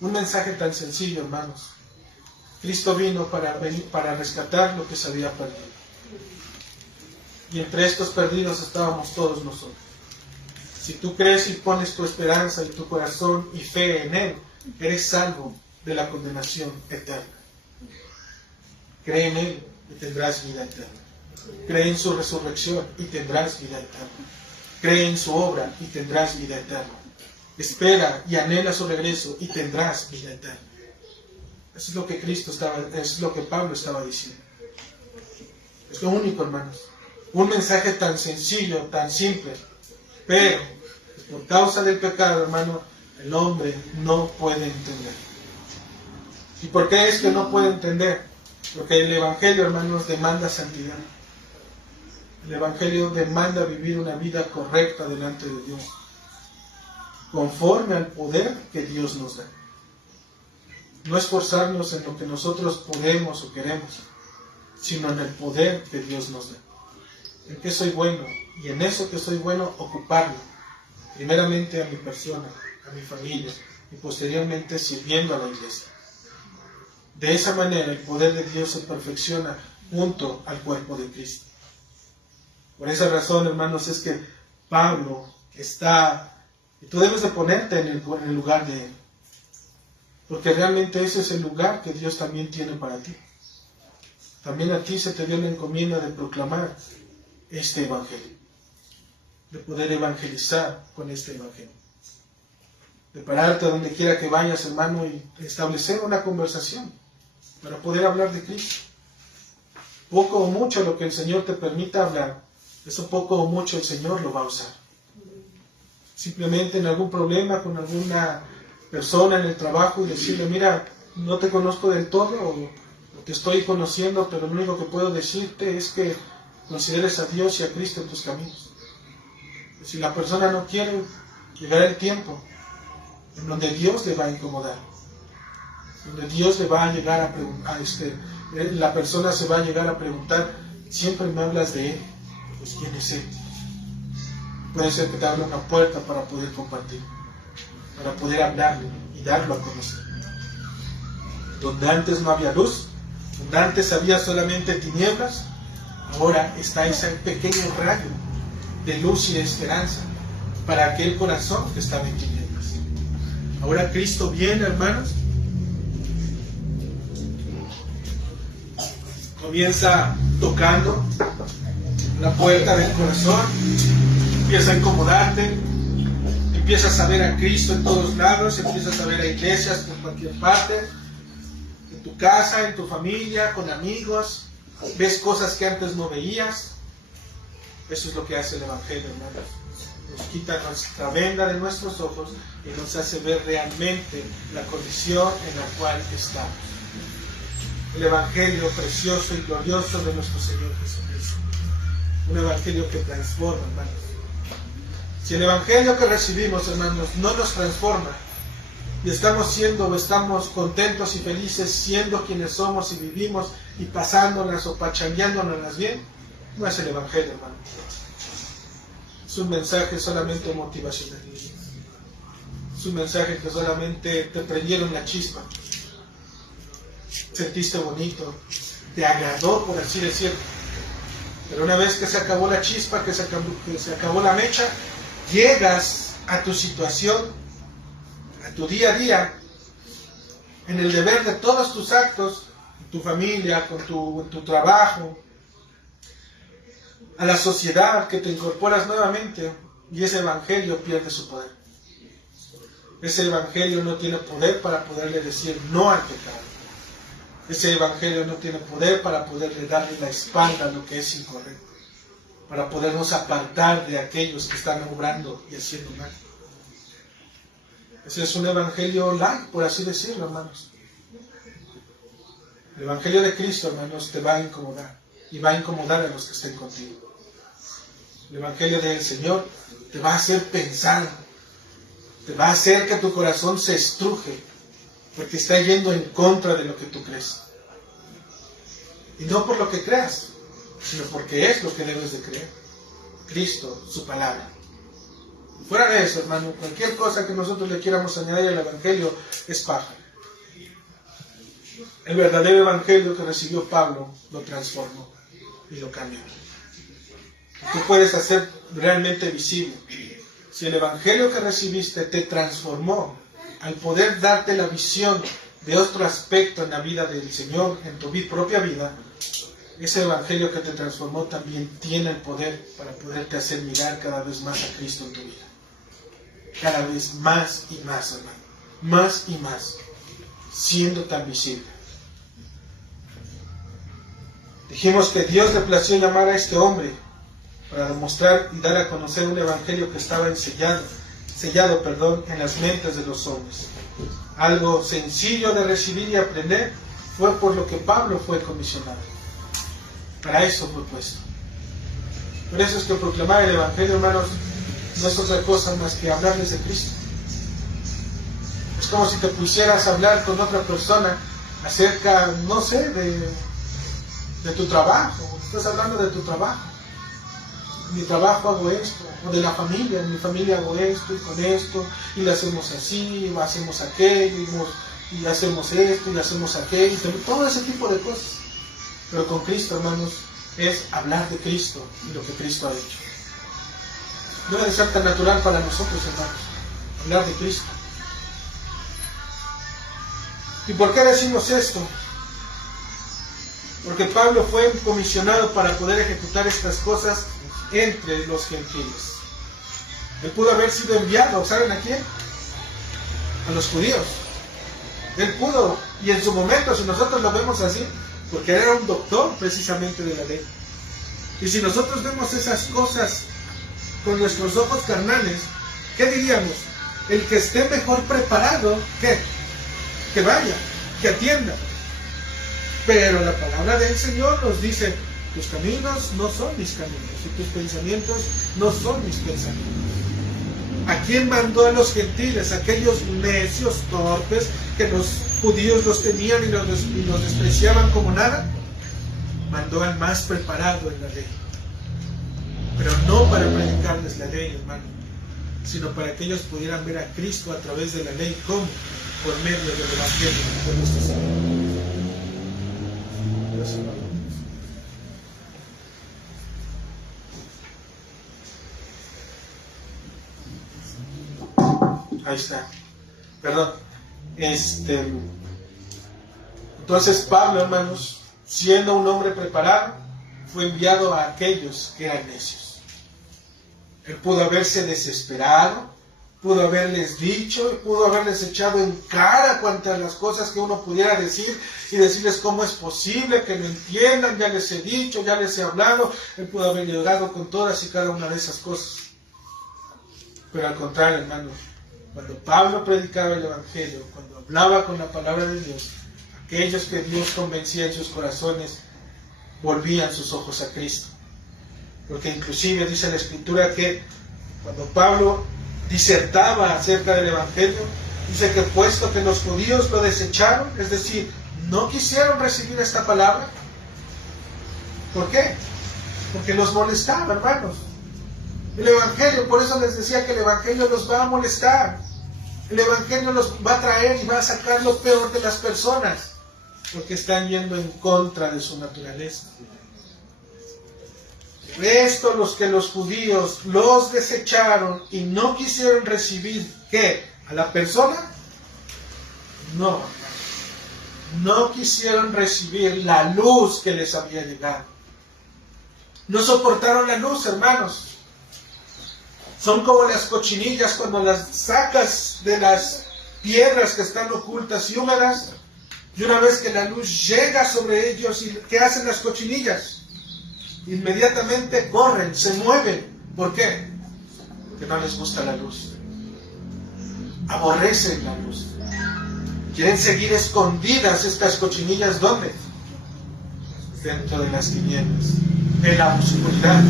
Un mensaje tan sencillo, hermanos. Cristo vino para rescatar lo que se había perdido. Y entre estos perdidos estábamos todos nosotros. Si tú crees y pones tu esperanza y tu corazón y fe en Él, eres salvo de la condenación eterna. Cree en Él y tendrás vida eterna. Cree en su resurrección y tendrás vida eterna. Cree en su obra y tendrás vida eterna. Espera y anhela su regreso y tendrás vida eterna. Eso es lo que es lo que Pablo estaba diciendo. Es lo único, hermanos. Un mensaje tan sencillo, tan simple, pero por causa del pecado, hermano, el hombre no puede entender. ¿Y por qué es que no puede entender? Porque el evangelio, hermanos, demanda santidad. El evangelio demanda vivir una vida correcta delante de Dios, conforme al poder que Dios nos da. No esforzarnos en lo que nosotros podemos o queremos, sino en el poder que Dios nos da. En qué soy bueno, y en eso que soy bueno, ocuparlo. Primeramente a mi persona, a mi familia y posteriormente sirviendo a la iglesia. De esa manera el poder de Dios se perfecciona junto al cuerpo de Cristo. Por esa razón, hermanos, es que Pablo está, y tú debes de ponerte en el lugar de él, porque realmente ese es el lugar que Dios también tiene para ti. También a ti se te dio la encomienda de proclamar este evangelio, de poder evangelizar con este evangelio, de pararte a donde quiera que vayas, hermano, y establecer una conversación para poder hablar de Cristo. Poco o mucho lo que el Señor te permita hablar, eso poco o mucho el Señor lo va a usar. Simplemente en algún problema con alguna persona en el trabajo y decirle, mira, no te conozco del todo o te estoy conociendo, pero lo único que puedo decirte es que consideres a Dios y a Cristo en tus caminos. Si la persona no quiere, llegará el tiempo en donde Dios le va a incomodar, donde Dios le va a llegar a preguntar, la persona se va a llegar a preguntar, siempre me hablas de Él, pues ¿quién es Él? Puede ser que te abra una puerta para poder compartir, para poder hablarle y darlo a conocer. Donde antes no había luz, donde antes había solamente tinieblas, ahora está ese pequeño rayo de luz y de esperanza para aquel corazón que estaba en tinieblas. Ahora Cristo viene, hermanos, comienza tocando la puerta del corazón, empieza a incomodarte, empiezas a ver a Cristo en todos lados, empiezas a ver a iglesias por cualquier parte, en tu casa, en tu familia, con amigos, ves cosas que antes no veías. Eso es lo que hace el Evangelio, hermanos. Nos quita nuestra venda de nuestros ojos y nos hace ver realmente la condición en la cual estamos. El Evangelio precioso y glorioso de nuestro Señor Jesucristo. Un Evangelio que transforma, hermanos. Si el Evangelio que recibimos, hermanos, no nos transforma y estamos contentos y felices siendo quienes somos y vivimos y pasándolas o pachangueándonos bien, no es el Evangelio, hermano. Es un mensaje solamente motivacional. Es un mensaje que solamente te prendieron la chispa. Sentiste bonito, te agradó, por así decirlo. Pero una vez que se acabó la chispa, que se acabó la mecha, llegas a tu situación, a tu día a día, en el deber de todos tus actos, en tu familia, con tu trabajo, a la sociedad, que te incorporas nuevamente y ese evangelio pierde su poder. Ese evangelio no tiene poder para poderle decir no al pecado. Ese evangelio no tiene poder para poderle darle la espalda a lo que es incorrecto, para podernos apartar de aquellos que están obrando y haciendo mal. Ese es un evangelio light, por así decirlo, hermanos. El evangelio de Cristo, hermanos, te va a incomodar y va a incomodar a los que estén contigo. El evangelio del Señor te va a hacer pensar, te va a hacer que tu corazón se estruje, porque está yendo en contra de lo que tú crees. Y no por lo que creas, sino porque es lo que debes de creer. Cristo, su palabra. Fuera de eso, hermano, cualquier cosa que nosotros le quieramos añadir al evangelio es paja. El verdadero evangelio que recibió Pablo lo transformó y lo cambió. Tú puedes hacer realmente visible. Si el evangelio que recibiste te transformó, al poder darte la visión de otro aspecto en la vida del Señor, en tu propia vida, ese evangelio que te transformó también tiene el poder para poderte hacer mirar cada vez más a Cristo en tu vida. Cada vez más y más, hermano. Más y más. Siendo tan visible. Dijimos que Dios le plació llamar a este hombre para demostrar y dar a conocer un evangelio que estaba sellado en las mentes de los hombres. Algo sencillo de recibir y aprender fue por lo que Pablo fue comisionado. Para eso fue puesto. Por eso es que proclamar el evangelio, hermanos, no es otra cosa más que hablarles de Cristo. Es como si te pusieras a hablar con otra persona acerca, no sé, de tu trabajo. Estás hablando de tu trabajo. en mi trabajo hago esto, o de la familia, en mi familia hago esto y con esto, y lo hacemos así, y hacemos aquello, y hacemos esto, y hacemos aquello, y todo ese tipo de cosas. Pero con Cristo, hermanos, es hablar de Cristo y lo que Cristo ha hecho. No debe ser tan natural para nosotros, hermanos, hablar de Cristo. ¿Y por qué decimos esto? Porque Pablo fue comisionado para poder ejecutar estas cosas entre los gentiles. Él pudo haber sido enviado, ¿saben a quién? A los judíos. Él pudo, y en su momento, si nosotros lo vemos así, porque era un doctor precisamente de la ley. Y si nosotros vemos esas cosas con nuestros ojos carnales, ¿qué diríamos? El que esté mejor preparado, ¿qué? Que vaya, que atienda. Pero la palabra del Señor nos dice, tus caminos no son mis caminos, y tus pensamientos no son mis pensamientos. ¿A quién mandó a los gentiles? Aquellos necios, torpes, que los judíos los tenían y los despreciaban como nada. Mandó al más preparado en la ley. Pero no para predicarles la ley, hermano, sino para que ellos pudieran ver a Cristo a través de la ley. ¿Cómo? Por medio del Evangelio de nuestro Señor. Ahí está. Perdón. Entonces Pablo, hermanos, siendo un hombre preparado, fue enviado a aquellos que eran necios. Él pudo haberse desesperado, pudo haberles dicho, pudo haberles echado en cara cuantas las cosas que uno pudiera decir y decirles cómo es posible que no entiendan, ya les he dicho, ya les he hablado. Él pudo haber llegado con todas y cada una de esas cosas. Pero al contrario, hermanos, cuando Pablo predicaba el Evangelio, cuando hablaba con la palabra de Dios, aquellos que Dios convencía en sus corazones volvían sus ojos a Cristo. Porque inclusive dice la Escritura que cuando Pablo disertaba acerca del Evangelio, dice que puesto que los judíos lo desecharon, es decir, no quisieron recibir esta palabra. ¿Por qué? Porque los molestaba, hermanos. El Evangelio, por eso les decía que el Evangelio los va a molestar. El Evangelio los va a traer y va a sacar lo peor de las personas, porque están yendo en contra de su naturaleza. Esto los que los judíos los desecharon y no quisieron recibir, ¿qué? ¿A la persona? No. No quisieron recibir la luz que les había llegado. No soportaron la luz, hermanos. Son como las cochinillas cuando las sacas de las piedras que están ocultas y húmedas, y una vez que la luz llega sobre ellos, ¿qué hacen las cochinillas? Inmediatamente corren, se mueven. ¿Por qué? Porque no les gusta la luz. Aborrecen la luz. Quieren seguir escondidas estas cochinillas, ¿dónde? Dentro de las tinieblas, en la oscuridad.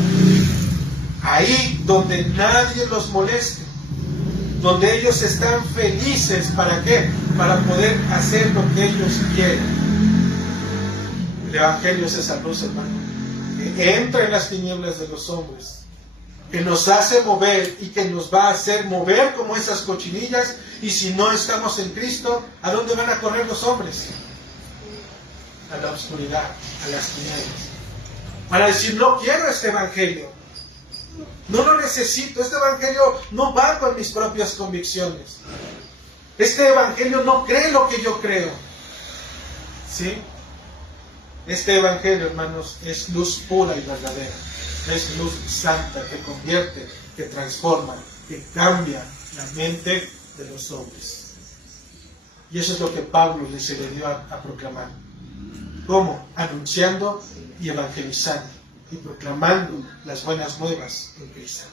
Ahí donde nadie los moleste, donde ellos están felices. ¿Para qué? Para poder hacer lo que ellos quieren. El Evangelio es esa luz, hermano, que entra en las tinieblas de los hombres, que nos hace mover y que nos va a hacer mover como esas cochinillas. Y si no estamos en Cristo, ¿a dónde van a correr los hombres? A la oscuridad, a las tinieblas. Para decir, no quiero este Evangelio. No lo necesito. Este Evangelio no va con mis propias convicciones. Este Evangelio no cree lo que yo creo. ¿Sí? Este Evangelio, hermanos, es luz pura y verdadera. Es luz santa que convierte, que transforma, que cambia la mente de los hombres. Y eso es lo que Pablo se le dio a proclamar. ¿Cómo? Anunciando y evangelizando y proclamando las buenas nuevas en Cristo.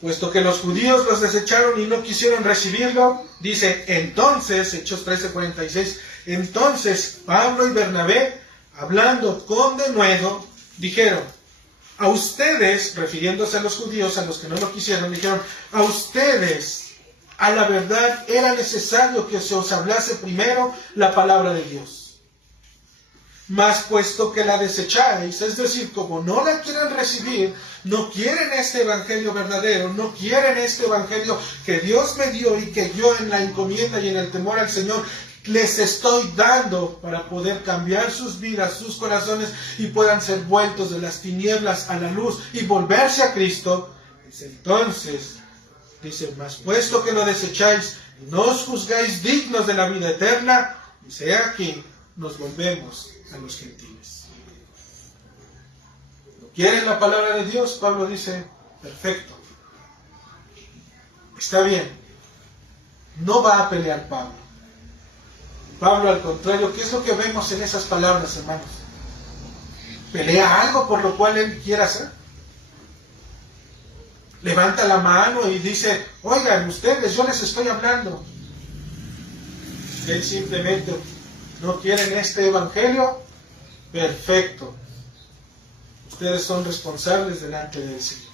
Puesto que los judíos los desecharon y no quisieron recibirlo, dice, entonces, Hechos 13:46, entonces Pablo y Bernabé, hablando con denuedo, dijeron, a ustedes, refiriéndose a los judíos, a los que no lo quisieron, dijeron, a ustedes, a la verdad, era necesario que se os hablase primero la palabra de Dios. Mas puesto que la desecháis, es decir, como no la quieren recibir, no quieren este evangelio verdadero, no quieren este evangelio que Dios me dio y que yo en la encomienda y en el temor al Señor les estoy dando para poder cambiar sus vidas, sus corazones y puedan ser vueltos de las tinieblas a la luz y volverse a Cristo. Entonces, dice, mas puesto que lo desecháis, no os juzgáis dignos de la vida eterna, dice, aquí nos volvemos a los gentiles. ¿No quieren la palabra de Dios? Pablo dice, perfecto. Está bien. No va a pelear Pablo. Pablo, al contrario, ¿qué es lo que vemos en esas palabras, hermanos? ¿Pelea algo por lo cual él quiera hacer? Levanta la mano y dice, oigan, ustedes, yo les estoy hablando. Él simplemente, ¿no quieren este evangelio? Perfecto. Ustedes son responsables delante del Señor.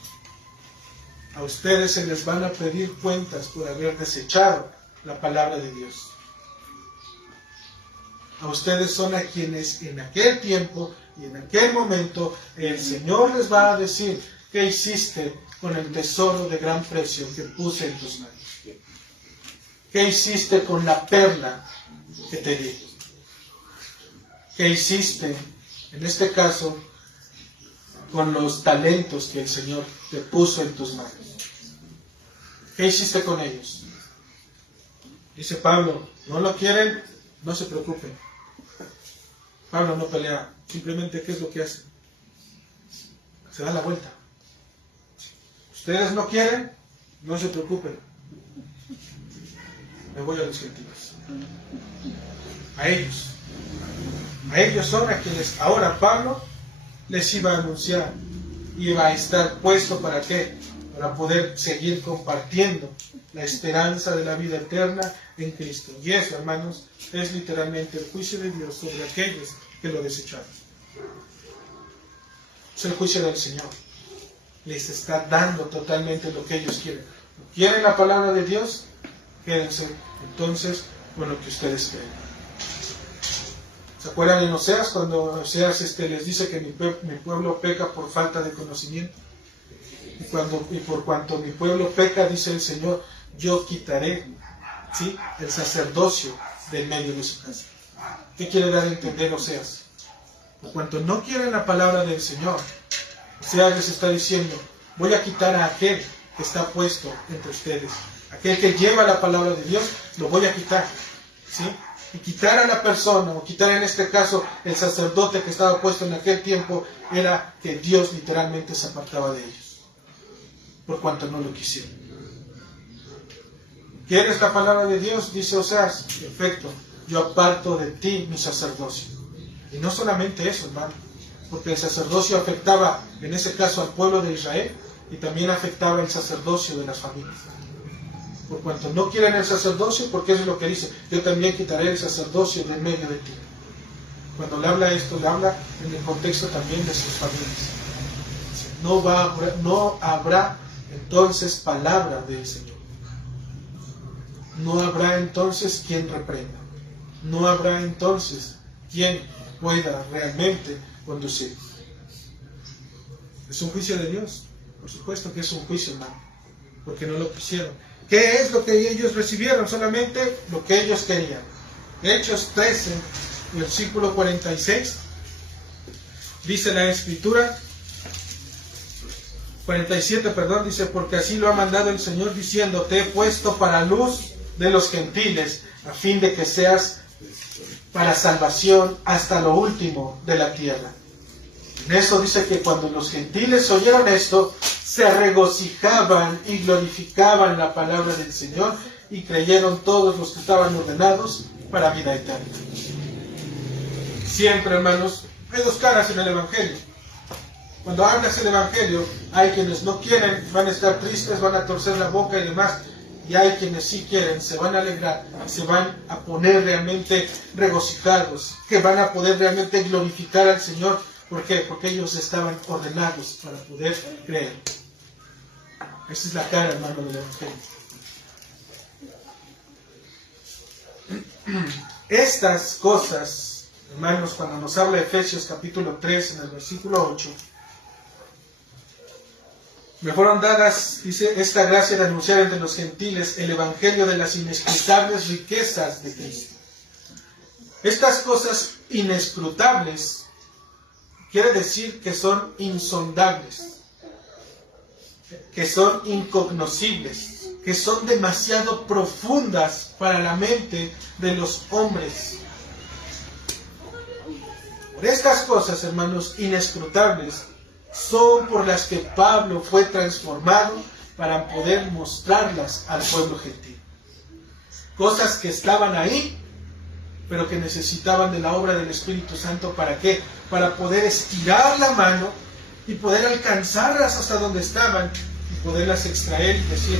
A ustedes se les van a pedir cuentas por haber desechado la palabra de Dios. A ustedes son a quienes en aquel tiempo y en aquel momento el Señor les va a decir, ¿qué hiciste con el tesoro de gran precio que puse en tus manos? ¿Qué hiciste con la perla que te di? ¿Qué hiciste, en este caso, con los talentos que el Señor te puso en tus manos? ¿Qué hiciste con ellos? Dice Pablo, ¿no lo quieren? No se preocupen. Pablo no pelea, simplemente ¿qué es lo que hace? Se da la vuelta. ¿Ustedes no quieren? No se preocupen. Me voy a los gentiles. A ellos. A ellos son a quienes ahora Pablo les iba a anunciar. Iba a estar puesto ¿para qué? Para poder seguir compartiendo la esperanza de la vida eterna en Cristo. Y eso, hermanos, es literalmente el juicio de Dios sobre aquellos que lo desecharon. Es el juicio del Señor. Les está dando totalmente lo que ellos quieren. ¿Quieren la palabra de Dios? Quédense entonces con lo que ustedes creen. ¿Se acuerdan en Oseas cuando Oseas les dice que mi pueblo peca por falta de conocimiento? Y por cuanto mi pueblo peca, dice el Señor, yo quitaré, ¿sí?, el sacerdocio del medio de su casa. ¿Qué quiere dar a entender Oseas? Por cuanto no quieren la palabra del Señor, Oseas les está diciendo, voy a quitar a aquel que está puesto entre ustedes. Aquel que lleva la palabra de Dios, lo voy a quitar, ¿sí? Y quitar a la persona, o quitar en este caso el sacerdote que estaba puesto en aquel tiempo, era que Dios literalmente se apartaba de ellos, por cuanto no lo quisieron. ¿Quieres la palabra de Dios? Dice Oseas, perfecto, yo aparto de ti mi sacerdocio. Y no solamente eso, hermano, porque el sacerdocio afectaba, en ese caso, al pueblo de Israel, y también afectaba el sacerdocio de las familias. Por cuanto no quieren el sacerdocio, porque eso es lo que dice, yo también quitaré el sacerdocio del medio de ti. Cuando le habla esto, le habla en el contexto también de sus familias. No habrá entonces palabra del Señor. No habrá entonces quien reprenda. No habrá entonces quien pueda realmente conducir. Es un juicio de Dios. Por supuesto que es un juicio, hermano, porque no lo quisieron. ¿Qué es lo que ellos recibieron? Solamente lo que ellos querían. Hechos 13, versículo 46, dice la Escritura, 47, perdón, dice, porque así lo ha mandado el Señor diciendo, te he puesto para luz de los gentiles, a fin de que seas para salvación hasta lo último de la tierra. En eso dice que cuando los gentiles oyeron esto, se regocijaban y glorificaban la palabra del Señor y creyeron todos los que estaban ordenados para vida eterna. Siempre, hermanos, hay dos caras en el Evangelio. Cuando hablas el Evangelio, hay quienes no quieren, van a estar tristes, van a torcer la boca y demás. Y hay quienes sí quieren, se van a alegrar, se van a poner realmente regocijados, que van a poder realmente glorificar al Señor. ¿Por qué? Porque ellos estaban ordenados para poder creer. Esa es la cara, hermano, del Evangelio. Estas cosas Hermanos, cuando nos habla Efesios capítulo 3 en el versículo 8, me fueron dadas, dice, esta gracia de anunciar entre los gentiles el evangelio de las inescrutables riquezas de Cristo. Estas cosas inescrutables quiere decir que son insondables, que son incognoscibles, que son demasiado profundas para la mente de los hombres. Por estas cosas, hermanos, inescrutables, son por las que Pablo fue transformado para poder mostrarlas al pueblo gentil. Cosas que estaban ahí, pero que necesitaban de la obra del Espíritu Santo. ¿Para qué? Para poder estirar la mano y poder alcanzarlas hasta donde estaban y poderlas extraer y decir,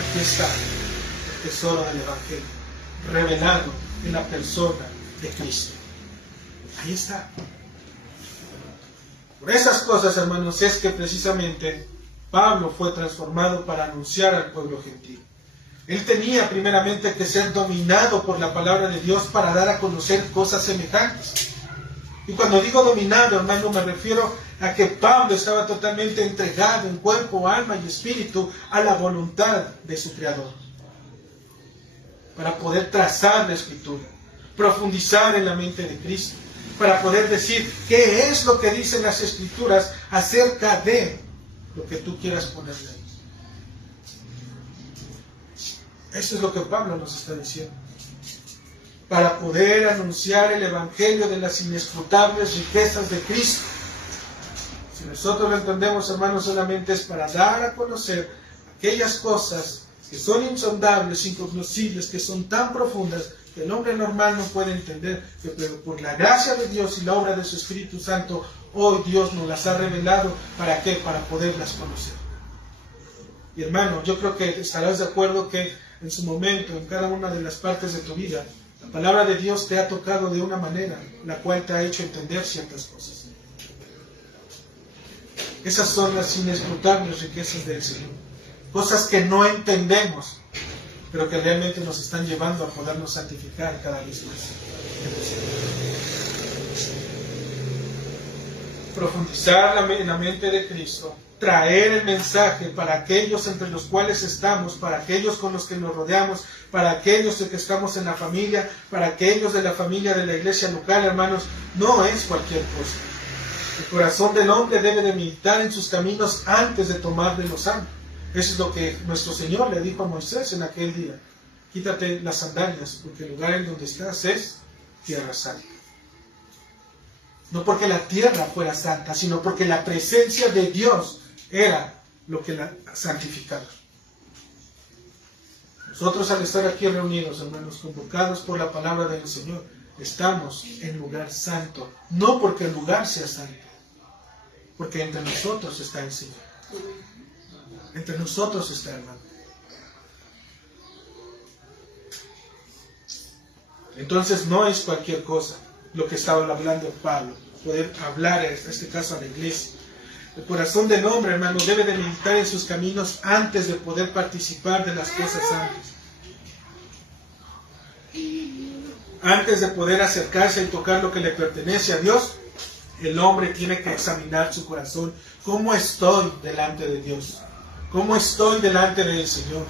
aquí está el tesoro del Evangelio, revelado en la persona de Cristo. Ahí está. Por esas cosas, hermanos, es que precisamente Pablo fue transformado para anunciar al pueblo gentil. Él tenía primeramente que ser dominado por la palabra de Dios para dar a conocer cosas semejantes. Y cuando digo dominado, hermano, me refiero a que Pablo estaba totalmente entregado en cuerpo, alma y espíritu a la voluntad de su Creador. Para poder trazar la Escritura, profundizar en la mente de Cristo, para poder decir qué es lo que dicen las Escrituras acerca de lo que tú quieras ponerle ahí. Eso es lo que Pablo nos está diciendo. Para poder anunciar el Evangelio de las inescrutables riquezas de Cristo. Si nosotros lo entendemos, hermanos, solamente es para dar a conocer aquellas cosas que son insondables, incognoscibles, que son tan profundas que el hombre normal no puede entender, pero por la gracia de Dios y la obra de su Espíritu Santo, hoy Dios nos las ha revelado. ¿Para qué? Para poderlas conocer. Y hermano, yo creo que estarás de acuerdo que en su momento, en cada una de las partes de tu vida, la palabra de Dios te ha tocado de una manera, la cual te ha hecho entender ciertas cosas. Esas son las inescrutables riquezas del Señor. Cosas que no entendemos, pero que realmente nos están llevando a podernos santificar cada vez más. Profundizar en la mente de Cristo, traer el mensaje para aquellos entre los cuales estamos, para aquellos con los que nos rodeamos, para aquellos que estamos en la familia, para aquellos de la familia de la iglesia local, hermanos, no es cualquier cosa. El corazón del hombre debe de meditar en sus caminos antes de tomar de los santos. Eso es lo que nuestro Señor le dijo a Moisés en aquel día. Quítate las sandalias, porque el lugar en donde estás es tierra santa. No porque la tierra fuera santa, sino porque la presencia de Dios era lo que la santificaba. Nosotros, al estar aquí reunidos, hermanos, convocados por la palabra del Señor, estamos en lugar santo. No porque el lugar sea santo, porque entre nosotros está el Señor. Entre nosotros está, hermano. Entonces no es cualquier cosa lo que estaba hablando Pablo, poder hablar en este caso a la iglesia. El corazón del hombre, hermano, debe de meditar en sus caminos antes de poder participar de las cosas santas. Antes de poder acercarse y tocar lo que le pertenece a Dios, el hombre tiene que examinar su corazón. ¿Cómo estoy delante de Dios? ¿Cómo estoy delante del Señor?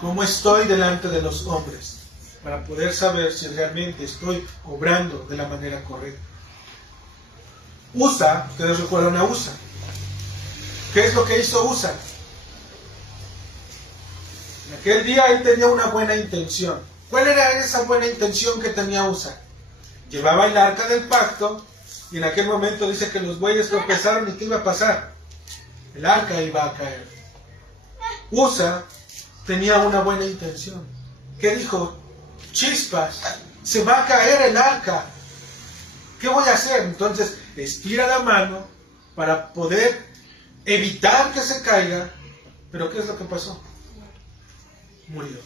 ¿Cómo estoy delante de los hombres? Para poder saber si realmente estoy obrando de la manera correcta. Usa, ustedes recuerdan a Usa. ¿Qué es lo que hizo Usa? En aquel día él tenía una buena intención. ¿Cuál era esa buena intención que tenía Usa? Llevaba el arca del pacto y en aquel momento dice que los bueyes tropezaron y ¿qué iba a pasar? El arca iba a caer. Usa tenía una buena intención. ¿Qué dijo? Chispas, se va a caer el arca. ¿Qué voy a hacer? Entonces estira la mano para poder evitar que se caiga. Pero ¿qué es lo que pasó? Murió.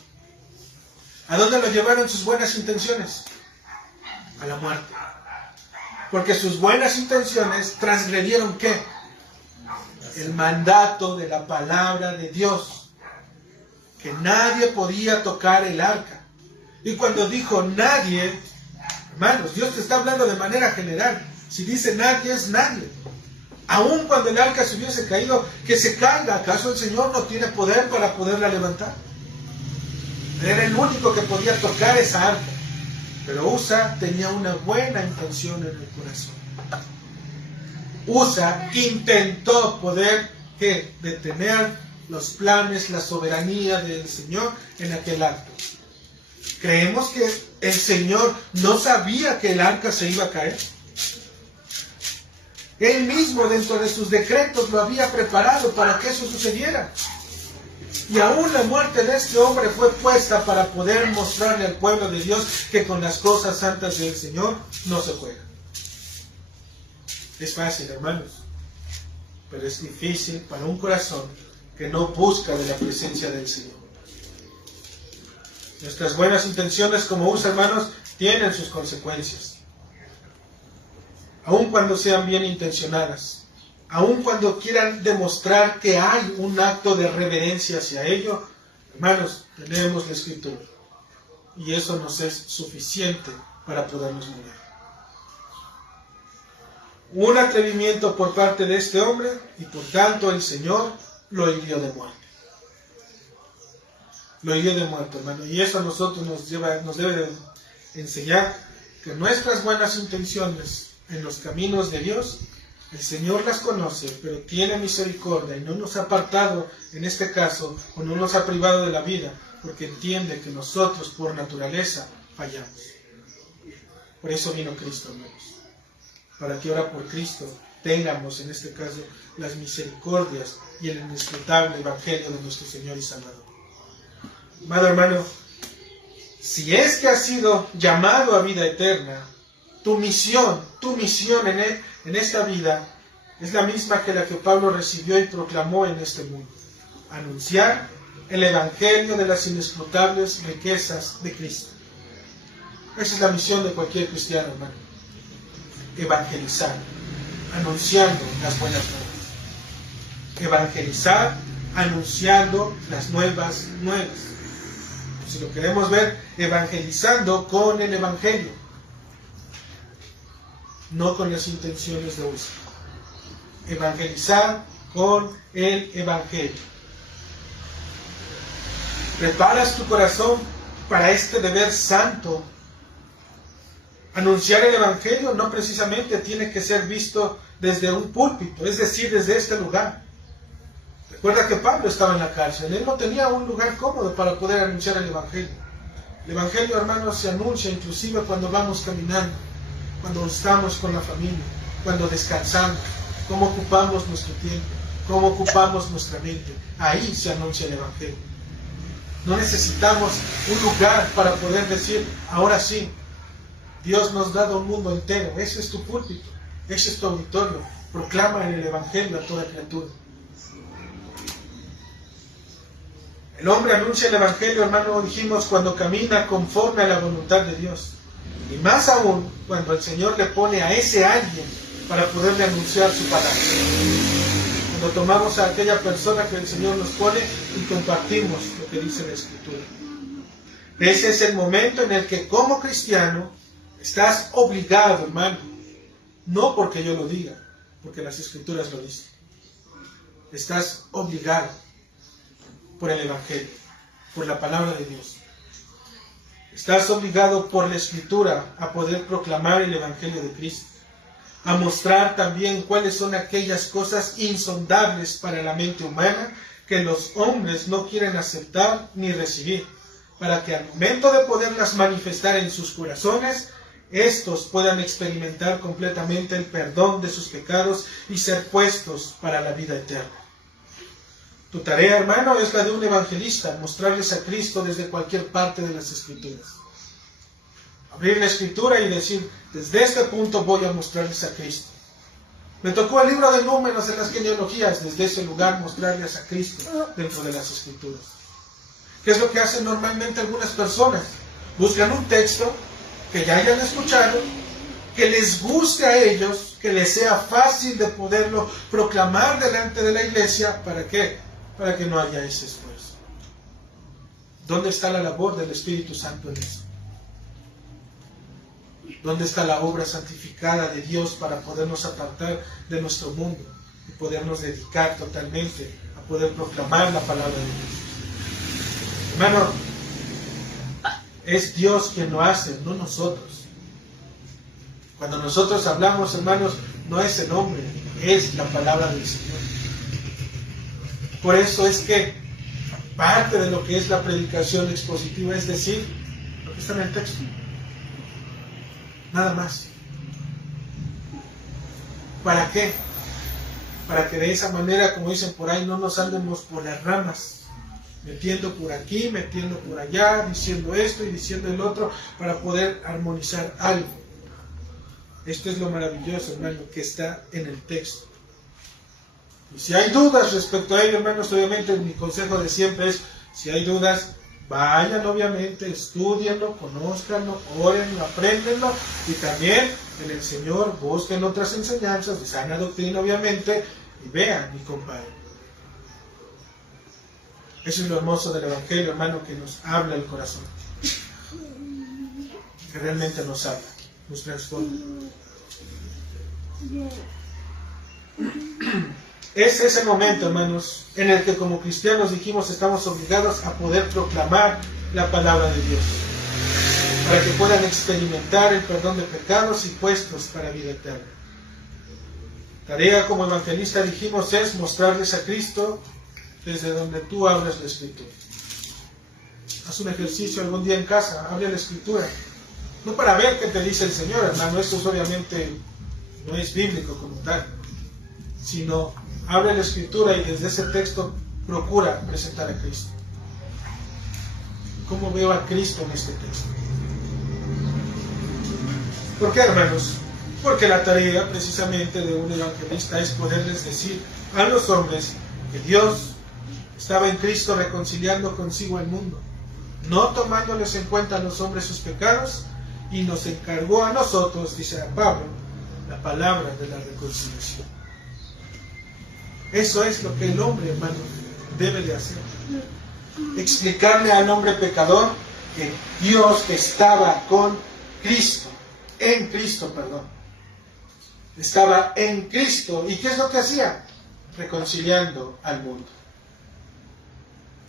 ¿A dónde lo llevaron sus buenas intenciones? A la muerte. Porque sus buenas intenciones transgredieron ¿qué? El mandato de la palabra de Dios. Que nadie podía tocar el arca. Y cuando dijo nadie, Hermanos, Dios te está hablando de manera general. Si dice nadie, es nadie. Aun cuando el arca se hubiese caído, que se caiga. ¿Acaso el Señor no tiene poder para poderla levantar? Era el único que podía tocar esa arca. Pero Usa tenía una buena intención en el corazón. Usa intentó poder detener los planes, la soberanía del Señor en aquel acto. ¿Creemos que el Señor no sabía que el arca se iba a caer? Él mismo dentro de sus decretos lo había preparado para que eso sucediera. Y aún la muerte de este hombre fue puesta para poder mostrarle al pueblo de Dios que con las cosas santas del Señor no se juega. Es fácil, hermanos, pero es difícil para un corazón que no busca de la presencia del Señor. Nuestras buenas intenciones como Usa, hermanos, tienen sus consecuencias. Aun cuando sean bien intencionadas, aun cuando quieran demostrar que hay un acto de reverencia hacia ello, hermanos, tenemos la Escritura. Y eso nos es suficiente para podernos mover. Un atrevimiento por parte de este hombre y por tanto el Señor lo hirió de muerte. Lo hirió de muerte, hermano. Y eso a nosotros nos debe enseñar que nuestras buenas intenciones en los caminos de Dios, el Señor las conoce, pero tiene misericordia y no nos ha apartado, en este caso, o no nos ha privado de la vida, porque entiende que nosotros por naturaleza fallamos. Por eso vino Cristo, hermanos. Para que ahora por Cristo tengamos, en este caso, las misericordias y el inescrutable Evangelio de nuestro Señor y Salvador. Amado hermano, si es que has sido llamado a vida eterna, tu misión en esta vida es la misma que la que Pablo recibió y proclamó en este mundo. Anunciar el Evangelio de las inescrutables riquezas de Cristo. Esa es la misión de cualquier cristiano, hermano. Evangelizar, anunciando las buenas nuevas. Evangelizar, anunciando las nuevas. Si lo queremos ver, evangelizando con el Evangelio, no con las intenciones de uso. Evangelizar con el Evangelio. ¿Preparas tu corazón para este deber santo? Anunciar el Evangelio no precisamente tiene que ser visto desde un púlpito, es decir, desde este lugar. Recuerda que Pablo estaba en la cárcel, él no tenía un lugar cómodo para poder anunciar el Evangelio. El Evangelio, hermanos, se anuncia inclusive cuando vamos caminando, cuando estamos con la familia, cuando descansamos, cómo ocupamos nuestro tiempo, cómo ocupamos nuestra mente. Ahí se anuncia el Evangelio. No necesitamos un lugar para poder decir, ahora sí, Dios nos ha dado un mundo entero. Ese es tu púlpito, ese es tu auditorio. Proclama el Evangelio a toda criatura. El hombre anuncia el Evangelio, hermano, dijimos, cuando camina conforme a la voluntad de Dios. Y más aún, cuando el Señor le pone a ese alguien para poderle anunciar su palabra. Cuando tomamos a aquella persona que el Señor nos pone y compartimos lo que dice la Escritura. Ese es el momento en el que como cristiano estás obligado, hermano, no porque yo lo diga, porque las Escrituras lo dicen. Estás obligado por el Evangelio, por la palabra de Dios. Estás obligado por la Escritura a poder proclamar el Evangelio de Cristo, a mostrar también cuáles son aquellas cosas insondables para la mente humana que los hombres no quieren aceptar ni recibir, para que al momento de poderlas manifestar en sus corazones, estos puedan experimentar completamente el perdón de sus pecados y ser puestos para la vida eterna. Tu tarea, hermano, es la de un evangelista, mostrarles a Cristo desde cualquier parte de las Escrituras. Abrir la Escritura y decir, desde este punto voy a mostrarles a Cristo. Me tocó el libro de Números en las genealogías, desde ese lugar mostrarles a Cristo dentro de las Escrituras. ¿Qué es lo que hacen normalmente algunas personas? Buscan un texto que ya hayan escuchado, que les guste a ellos, que les sea fácil de poderlo proclamar delante de la iglesia. ¿Para qué? Para que no haya ese esfuerzo. ¿Dónde está la labor del Espíritu Santo en eso? ¿Dónde está la obra santificada de Dios para podernos apartar de nuestro mundo y podernos dedicar totalmente a poder proclamar la palabra de Dios? Hermano, es Dios quien lo hace, no nosotros. Cuando nosotros hablamos, hermanos, no es el hombre, es la palabra del Señor. Por eso es que parte de lo que es la predicación expositiva es decir lo que está en el texto. Nada más. ¿Para qué? Para que de esa manera, como dicen por ahí, no nos andemos por las ramas, metiendo por aquí, metiendo por allá, diciendo esto y diciendo el otro, para poder armonizar algo. Esto es lo maravilloso, hermano, que está en el texto. Y si hay dudas respecto a ello, hermanos, obviamente mi consejo de siempre es, si hay dudas, vayan obviamente, estudienlo, conózcanlo, órenlo, apréndenlo, y también en el Señor busquen otras enseñanzas de sana doctrina, obviamente, y vean y comparen. Eso es lo hermoso del Evangelio, hermano, que nos habla el corazón, que realmente nos habla, nos transforma. Es ese momento, hermanos, en el que como cristianos dijimos estamos obligados a poder proclamar la palabra de Dios, para que puedan experimentar el perdón de pecados y puestos para vida eterna. Tarea como evangelista, dijimos, es mostrarles a Cristo desde donde tú abres la Escritura. Haz un ejercicio algún día en casa, abre la Escritura. No para ver qué te dice el Señor, hermano, esto obviamente no es bíblico como tal, sino abre la Escritura y desde ese texto procura presentar a Cristo. ¿Cómo veo a Cristo en este texto? ¿Por qué, hermanos? Porque la tarea precisamente de un evangelista es poderles decir a los hombres que Dios estaba en Cristo reconciliando consigo al mundo, no tomándoles en cuenta a los hombres sus pecados, y nos encargó a nosotros, dice a Pablo, la palabra de la reconciliación. Eso es lo que el hombre, hermano, debe de hacer. Explicarle al hombre pecador que Dios estaba con Cristo, en Cristo, perdón. Estaba en Cristo. ¿Y qué es lo que hacía? Reconciliando al mundo.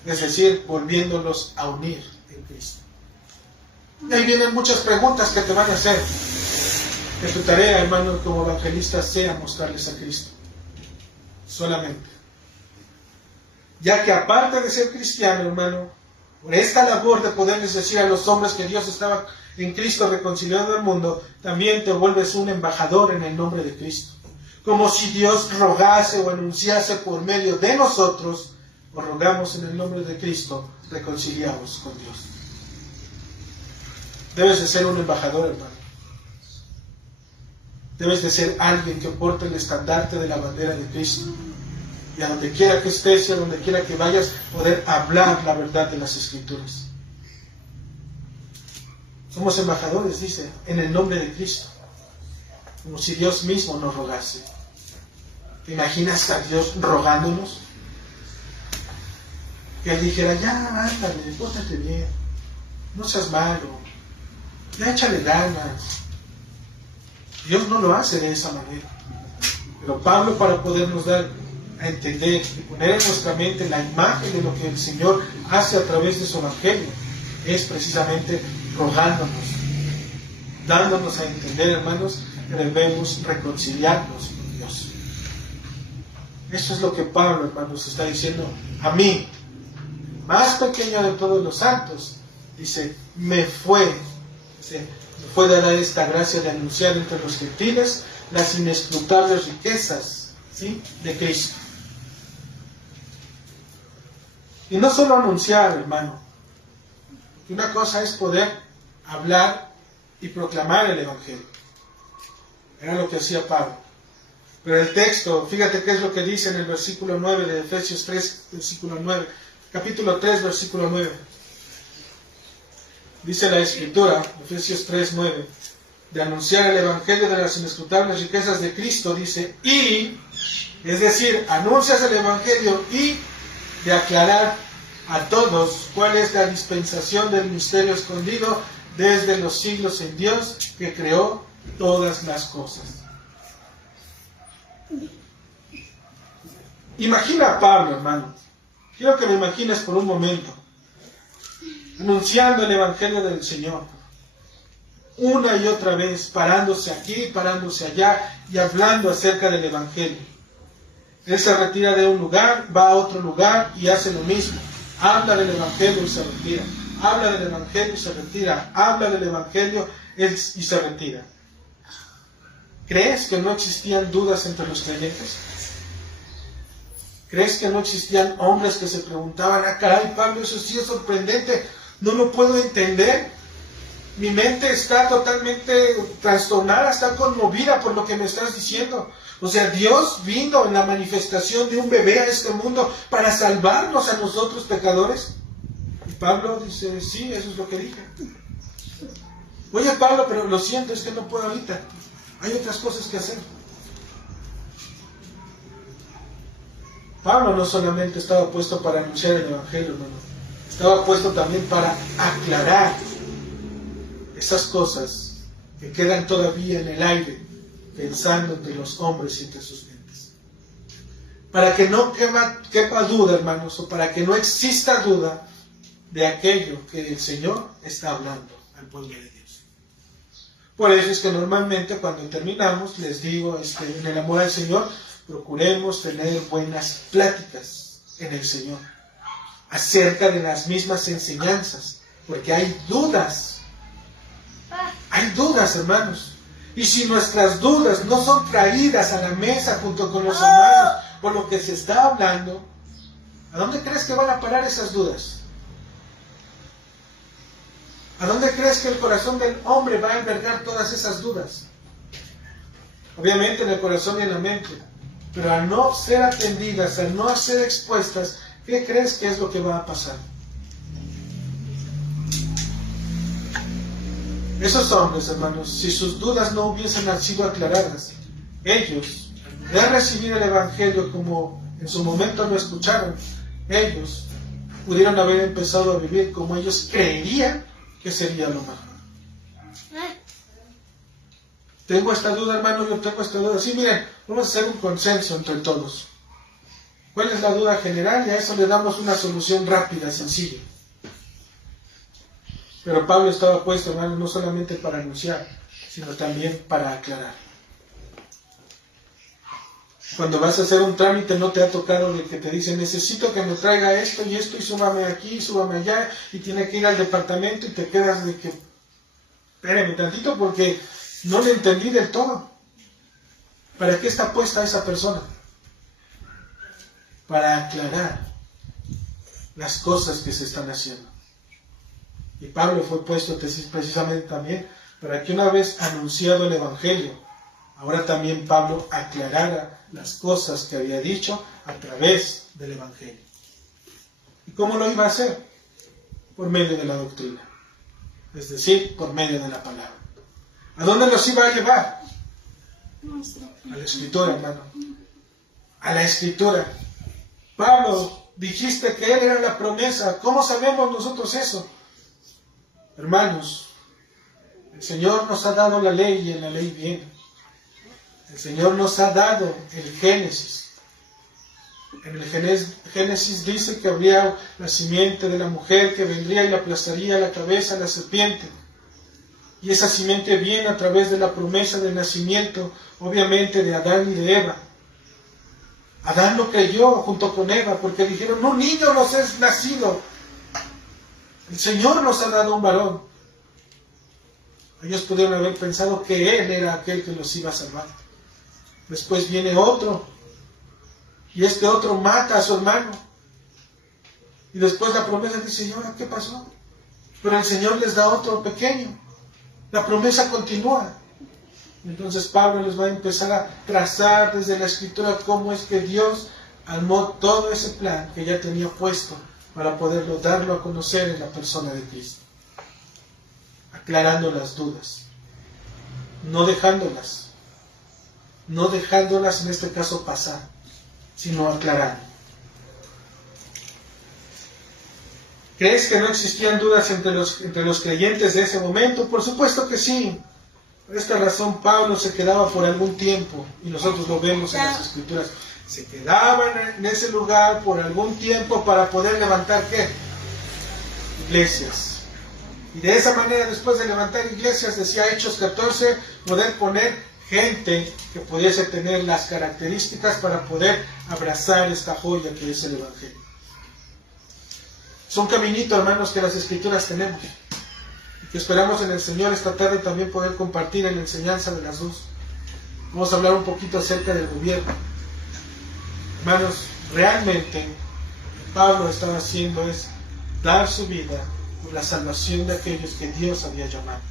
Es decir, volviéndolos a unir en Cristo. Y ahí vienen muchas preguntas que te van a hacer. Que tu tarea, hermano, como evangelista sea mostrarles a Cristo. Solamente. Ya que aparte de ser cristiano, hermano, por esta labor de poderles decir a los hombres que Dios estaba en Cristo reconciliando al mundo, también te vuelves un embajador en el nombre de Cristo. Como si Dios rogase o anunciase por medio de nosotros, os rogamos en el nombre de Cristo, reconciliaos con Dios. Debes de ser un embajador, hermano. Debes de ser alguien que porte el estandarte de la bandera de Cristo. Y a donde quiera que estés y a donde quiera que vayas, poder hablar la verdad de las Escrituras. Somos embajadores, dice, en el nombre de Cristo. Como si Dios mismo nos rogase. ¿Te imaginas a Dios rogándonos? Que Él dijera, ya, ándale, pórtate bien. No seas malo. Ya échale ganas. Dios no lo hace de esa manera. Pero Pablo, para podernos dar a entender y poner en nuestra mente la imagen de lo que el Señor hace a través de su Evangelio, es precisamente rogándonos, dándonos a entender, hermanos, que debemos reconciliarnos con Dios. Eso es lo que Pablo, hermanos, está diciendo a mí, más pequeño de todos los santos. Dice, me fue dada esta gracia de anunciar entre los gentiles las inescrutables riquezas, ¿sí?, de Cristo. Y no solo anunciar, hermano. Una cosa es poder hablar y proclamar el Evangelio. Era lo que hacía Pablo. Pero el texto, fíjate qué es lo que dice en el versículo 9 de Efesios 3, versículo 9. Capítulo 3, versículo 9. Dice la Escritura, Efesios 3, 9, de anunciar el Evangelio de las inescrutables riquezas de Cristo, dice, y, es decir, anuncias el Evangelio y de aclarar a todos cuál es la dispensación del misterio escondido desde los siglos en Dios que creó todas las cosas. Imagina a Pablo, hermano. Quiero que me imagines por un momento, anunciando el Evangelio del Señor, una y otra vez, parándose aquí, parándose allá y hablando acerca del Evangelio. Él se retira de un lugar, va a otro lugar y hace lo mismo. Habla del Evangelio y se retira. Habla del Evangelio y se retira. Habla del Evangelio y se retira. ¿Crees que no existían dudas entre los creyentes? ¿Crees que no existían hombres que se preguntaban, caray, Pablo, eso sí es sorprendente, no lo puedo entender? Mi mente está totalmente trastornada, está conmovida por lo que me estás diciendo. O sea, Dios vino en la manifestación de un bebé a este mundo para salvarnos a nosotros pecadores. Y Pablo dice, sí, eso es lo que dije. Oye, Pablo, pero lo siento, es que no puedo ahorita. Hay otras cosas que hacer. Pablo no solamente estaba puesto para anunciar el Evangelio, hermano. Estaba puesto también para aclarar esas cosas que quedan todavía en el aire, pensando entre los hombres y entre sus mentes. Para que no quepa duda, hermanos, o para que no exista duda de aquello que el Señor está hablando al pueblo de Dios. Por eso es que normalmente cuando terminamos, les digo, en el amor al Señor, procuremos tener buenas pláticas en el Señor, acerca de las mismas enseñanzas, porque hay dudas. Hay dudas, hermanos. Y si nuestras dudas no son traídas a la mesa junto con los hermanos por lo que se está hablando, ¿a dónde crees que van a parar esas dudas? ¿A dónde crees que el corazón del hombre va a albergar todas esas dudas? Obviamente en el corazón y en la mente, pero al no ser atendidas, al no ser expuestas, ¿qué crees que es lo que va a pasar? Esos hombres, hermanos, si sus dudas no hubiesen sido aclaradas, ellos, de recibir el Evangelio como en su momento lo escucharon, ellos pudieron haber empezado a vivir como ellos creerían que sería lo mejor. Tengo esta duda, hermano, yo tengo esta duda. Sí, miren, vamos a hacer un consenso entre todos. ¿Cuál es la duda general? Y a eso le damos una solución rápida, sencilla. Pero Pablo estaba puesto, hermano, no solamente para anunciar, sino también para aclarar. Cuando vas a hacer un trámite, no te ha tocado de que te dicen, necesito que me traiga esto, y súbame aquí, súbame allá, y tiene que ir al departamento, y te quedas de que, espérame tantito, porque no le entendí del todo. ¿Para qué está puesta esa persona? Para aclarar las cosas que se están haciendo. Y Pablo fue puesto precisamente también para que una vez anunciado el Evangelio, ahora también Pablo aclarara las cosas que había dicho a través del Evangelio. ¿Y cómo lo iba a hacer? Por medio de la doctrina, es decir, por medio de la palabra. ¿A dónde los iba a llevar? A la Escritura, hermano. A la Escritura. Pablo, dijiste que Él era la promesa. ¿Cómo sabemos nosotros eso? Hermanos, el Señor nos ha dado la ley y en la ley viene. El Señor nos ha dado el Génesis. En el Génesis dice que habría la simiente de la mujer que vendría y le aplastaría la cabeza a la serpiente. Y esa simiente viene a través de la promesa del nacimiento, obviamente de Adán y de Eva. Adán lo creyó junto con Eva porque dijeron, un niño nos es nacido. El Señor nos ha dado un varón. Ellos pudieron haber pensado que Él era aquel que los iba a salvar. Después viene otro. Y este otro mata a su hermano. Y después la promesa dice, ¿y ahora qué pasó? Pero el Señor les da otro pequeño. La promesa continúa. Entonces Pablo les va a empezar a trazar desde la Escritura cómo es que Dios armó todo ese plan que ya tenía puesto para poderlo darlo a conocer en la persona de Cristo, aclarando las dudas, no dejándolas en este caso pasar, sino aclarando. ¿Crees que no existían dudas entre los creyentes de ese momento? Por supuesto que sí. Por esta razón Pablo se quedaba por algún tiempo, y nosotros lo vemos en las Escrituras. Se quedaban en ese lugar por algún tiempo para poder levantar, ¿qué? Iglesias. Y de esa manera, después de levantar iglesias, decía Hechos 14, poder poner gente que pudiese tener las características para poder abrazar esta joya que es el Evangelio. Es un caminito, hermanos, que las Escrituras tenemos, y que esperamos en el Señor esta tarde también poder compartir en la enseñanza de las dos. Vamos a hablar un poquito acerca del gobierno. Hermanos, realmente lo que Pablo estaba haciendo es dar su vida por la salvación de aquellos que Dios había llamado.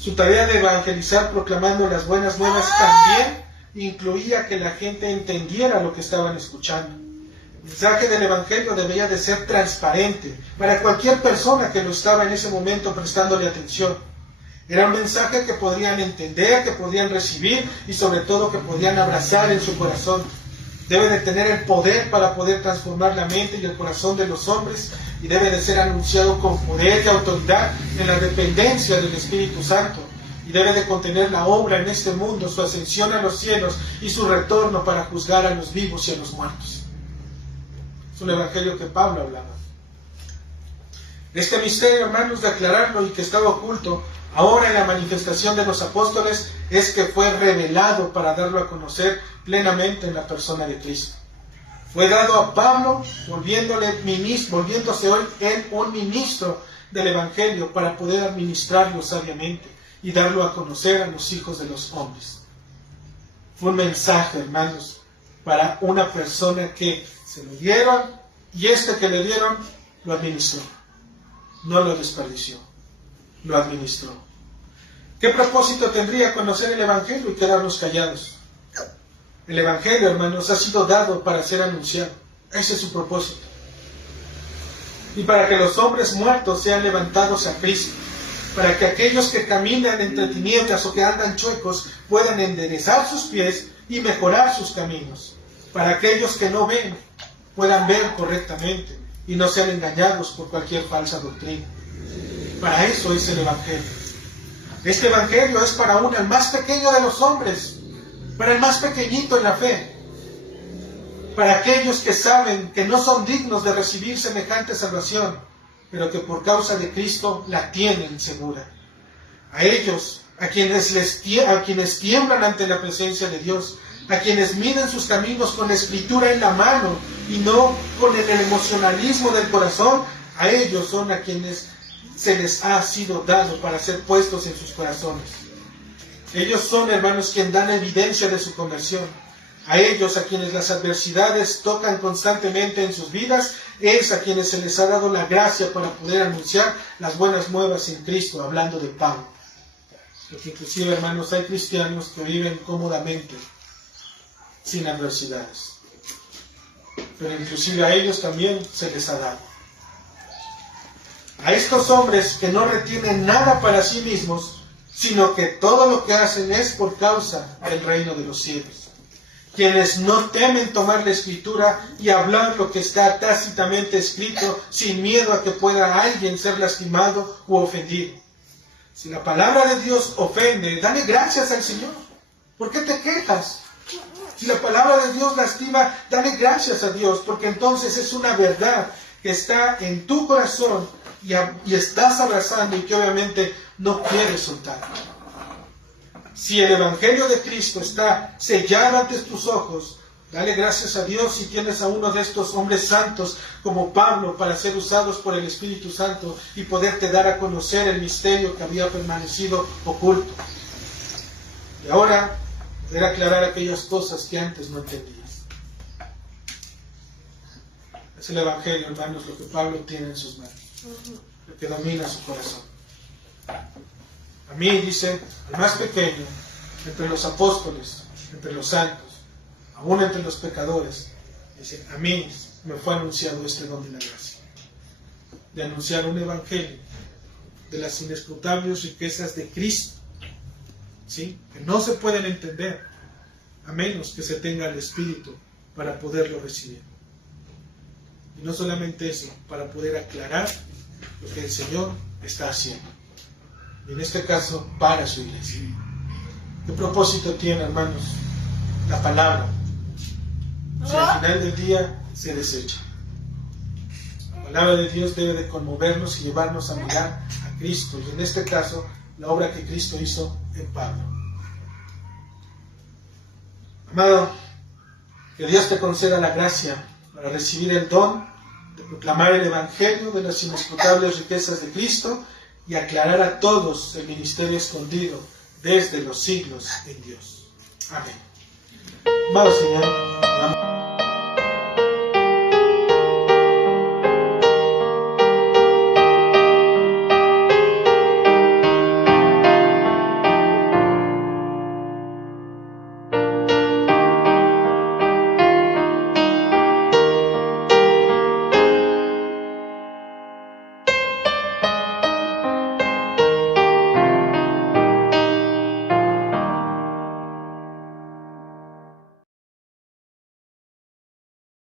Su tarea de evangelizar proclamando las buenas nuevas también incluía que la gente entendiera lo que estaban escuchando. El mensaje del Evangelio debía de ser transparente para cualquier persona que lo estaba en ese momento prestándole atención. Era un mensaje que podrían entender, que podrían recibir y sobre todo que podían abrazar en su corazón. Debe de tener el poder para poder transformar la mente y el corazón de los hombres, y debe de ser anunciado con poder y autoridad en la dependencia del Espíritu Santo, y debe de contener la obra en este mundo, su ascensión a los cielos y su retorno para juzgar a los vivos y a los muertos. Es un evangelio que Pablo hablaba. Este misterio, hermanos, de aclararlo y que estaba oculto, ahora en la manifestación de los apóstoles, es que fue revelado para darlo a conocer plenamente en la persona de Cristo. Fue dado a Pablo, volviéndose hoy él un ministro del Evangelio para poder administrarlo sabiamente y darlo a conocer a los hijos de los hombres. Fue un mensaje, hermanos, para una persona que se lo dieron, y este que le dieron lo administró. No lo desperdició, lo administró. ¿Qué propósito tendría conocer el Evangelio y quedarnos callados? El Evangelio, hermanos, ha sido dado para ser anunciado. Ese es su propósito. Y para que los hombres muertos sean levantados a Cristo. Para que aquellos que caminan entre tinieblas o que andan chuecos puedan enderezar sus pies y mejorar sus caminos. Para aquellos que no ven, puedan ver correctamente y no sean engañados por cualquier falsa doctrina. Para eso es el Evangelio. Este Evangelio es para uno, el más pequeño de los hombres, para el más pequeñito en la fe, para aquellos que saben que no son dignos de recibir semejante salvación, pero que por causa de Cristo la tienen segura. A ellos, a quienes tiemblan ante la presencia de Dios, a quienes miden sus caminos con la Escritura en la mano y no con el emocionalismo del corazón, a ellos son a quienes se les ha sido dado para ser puestos en sus corazones. Ellos son, hermanos, quienes dan evidencia de su conversión. A ellos, a quienes las adversidades tocan constantemente en sus vidas, es a quienes se les ha dado la gracia para poder anunciar las buenas nuevas en Cristo, hablando de Pablo. Porque inclusive, hermanos, hay cristianos que viven cómodamente, sin adversidades. Pero inclusive a ellos también se les ha dado. A estos hombres que no retienen nada para sí mismos, sino que todo lo que hacen es por causa del reino de los cielos. Quienes no temen tomar la Escritura y hablar lo que está tácitamente escrito, sin miedo a que pueda alguien ser lastimado u ofendido. Si la palabra de Dios ofende, dale gracias al Señor. ¿Por qué te quejas? Si la palabra de Dios lastima, dale gracias a Dios, porque entonces es una verdad que está en tu corazón y estás abrazando y que obviamente no quieres soltar. Si el Evangelio de Cristo está sellado ante tus ojos, dale gracias a Dios si tienes a uno de estos hombres santos como Pablo para ser usados por el Espíritu Santo y poderte dar a conocer el misterio que había permanecido oculto. Y ahora poder aclarar aquellas cosas que antes no entendías. Es el Evangelio, hermanos, lo que Pablo tiene en sus manos, lo que domina su corazón. A mí, dice, el más pequeño entre los apóstoles, entre los santos, aún entre los pecadores, dice, a mí me fue anunciado este don de la gracia, de anunciar un evangelio de las inescrutables riquezas de Cristo, ¿sí? Que no se pueden entender a menos que se tenga el Espíritu para poderlo recibir. Y no solamente eso, para poder aclarar lo que el Señor está haciendo. Y en este caso, para su iglesia. ¿Qué propósito tiene, hermanos, la palabra? Si al final del día se desecha. La palabra de Dios debe de conmovernos y llevarnos a mirar a Cristo. Y en este caso, la obra que Cristo hizo en Pablo. Amado, que Dios te conceda la gracia para recibir el don de proclamar el Evangelio de las inescrutables riquezas de Cristo y aclarar a todos el ministerio escondido desde los siglos en Dios. Amén. Amado Señor,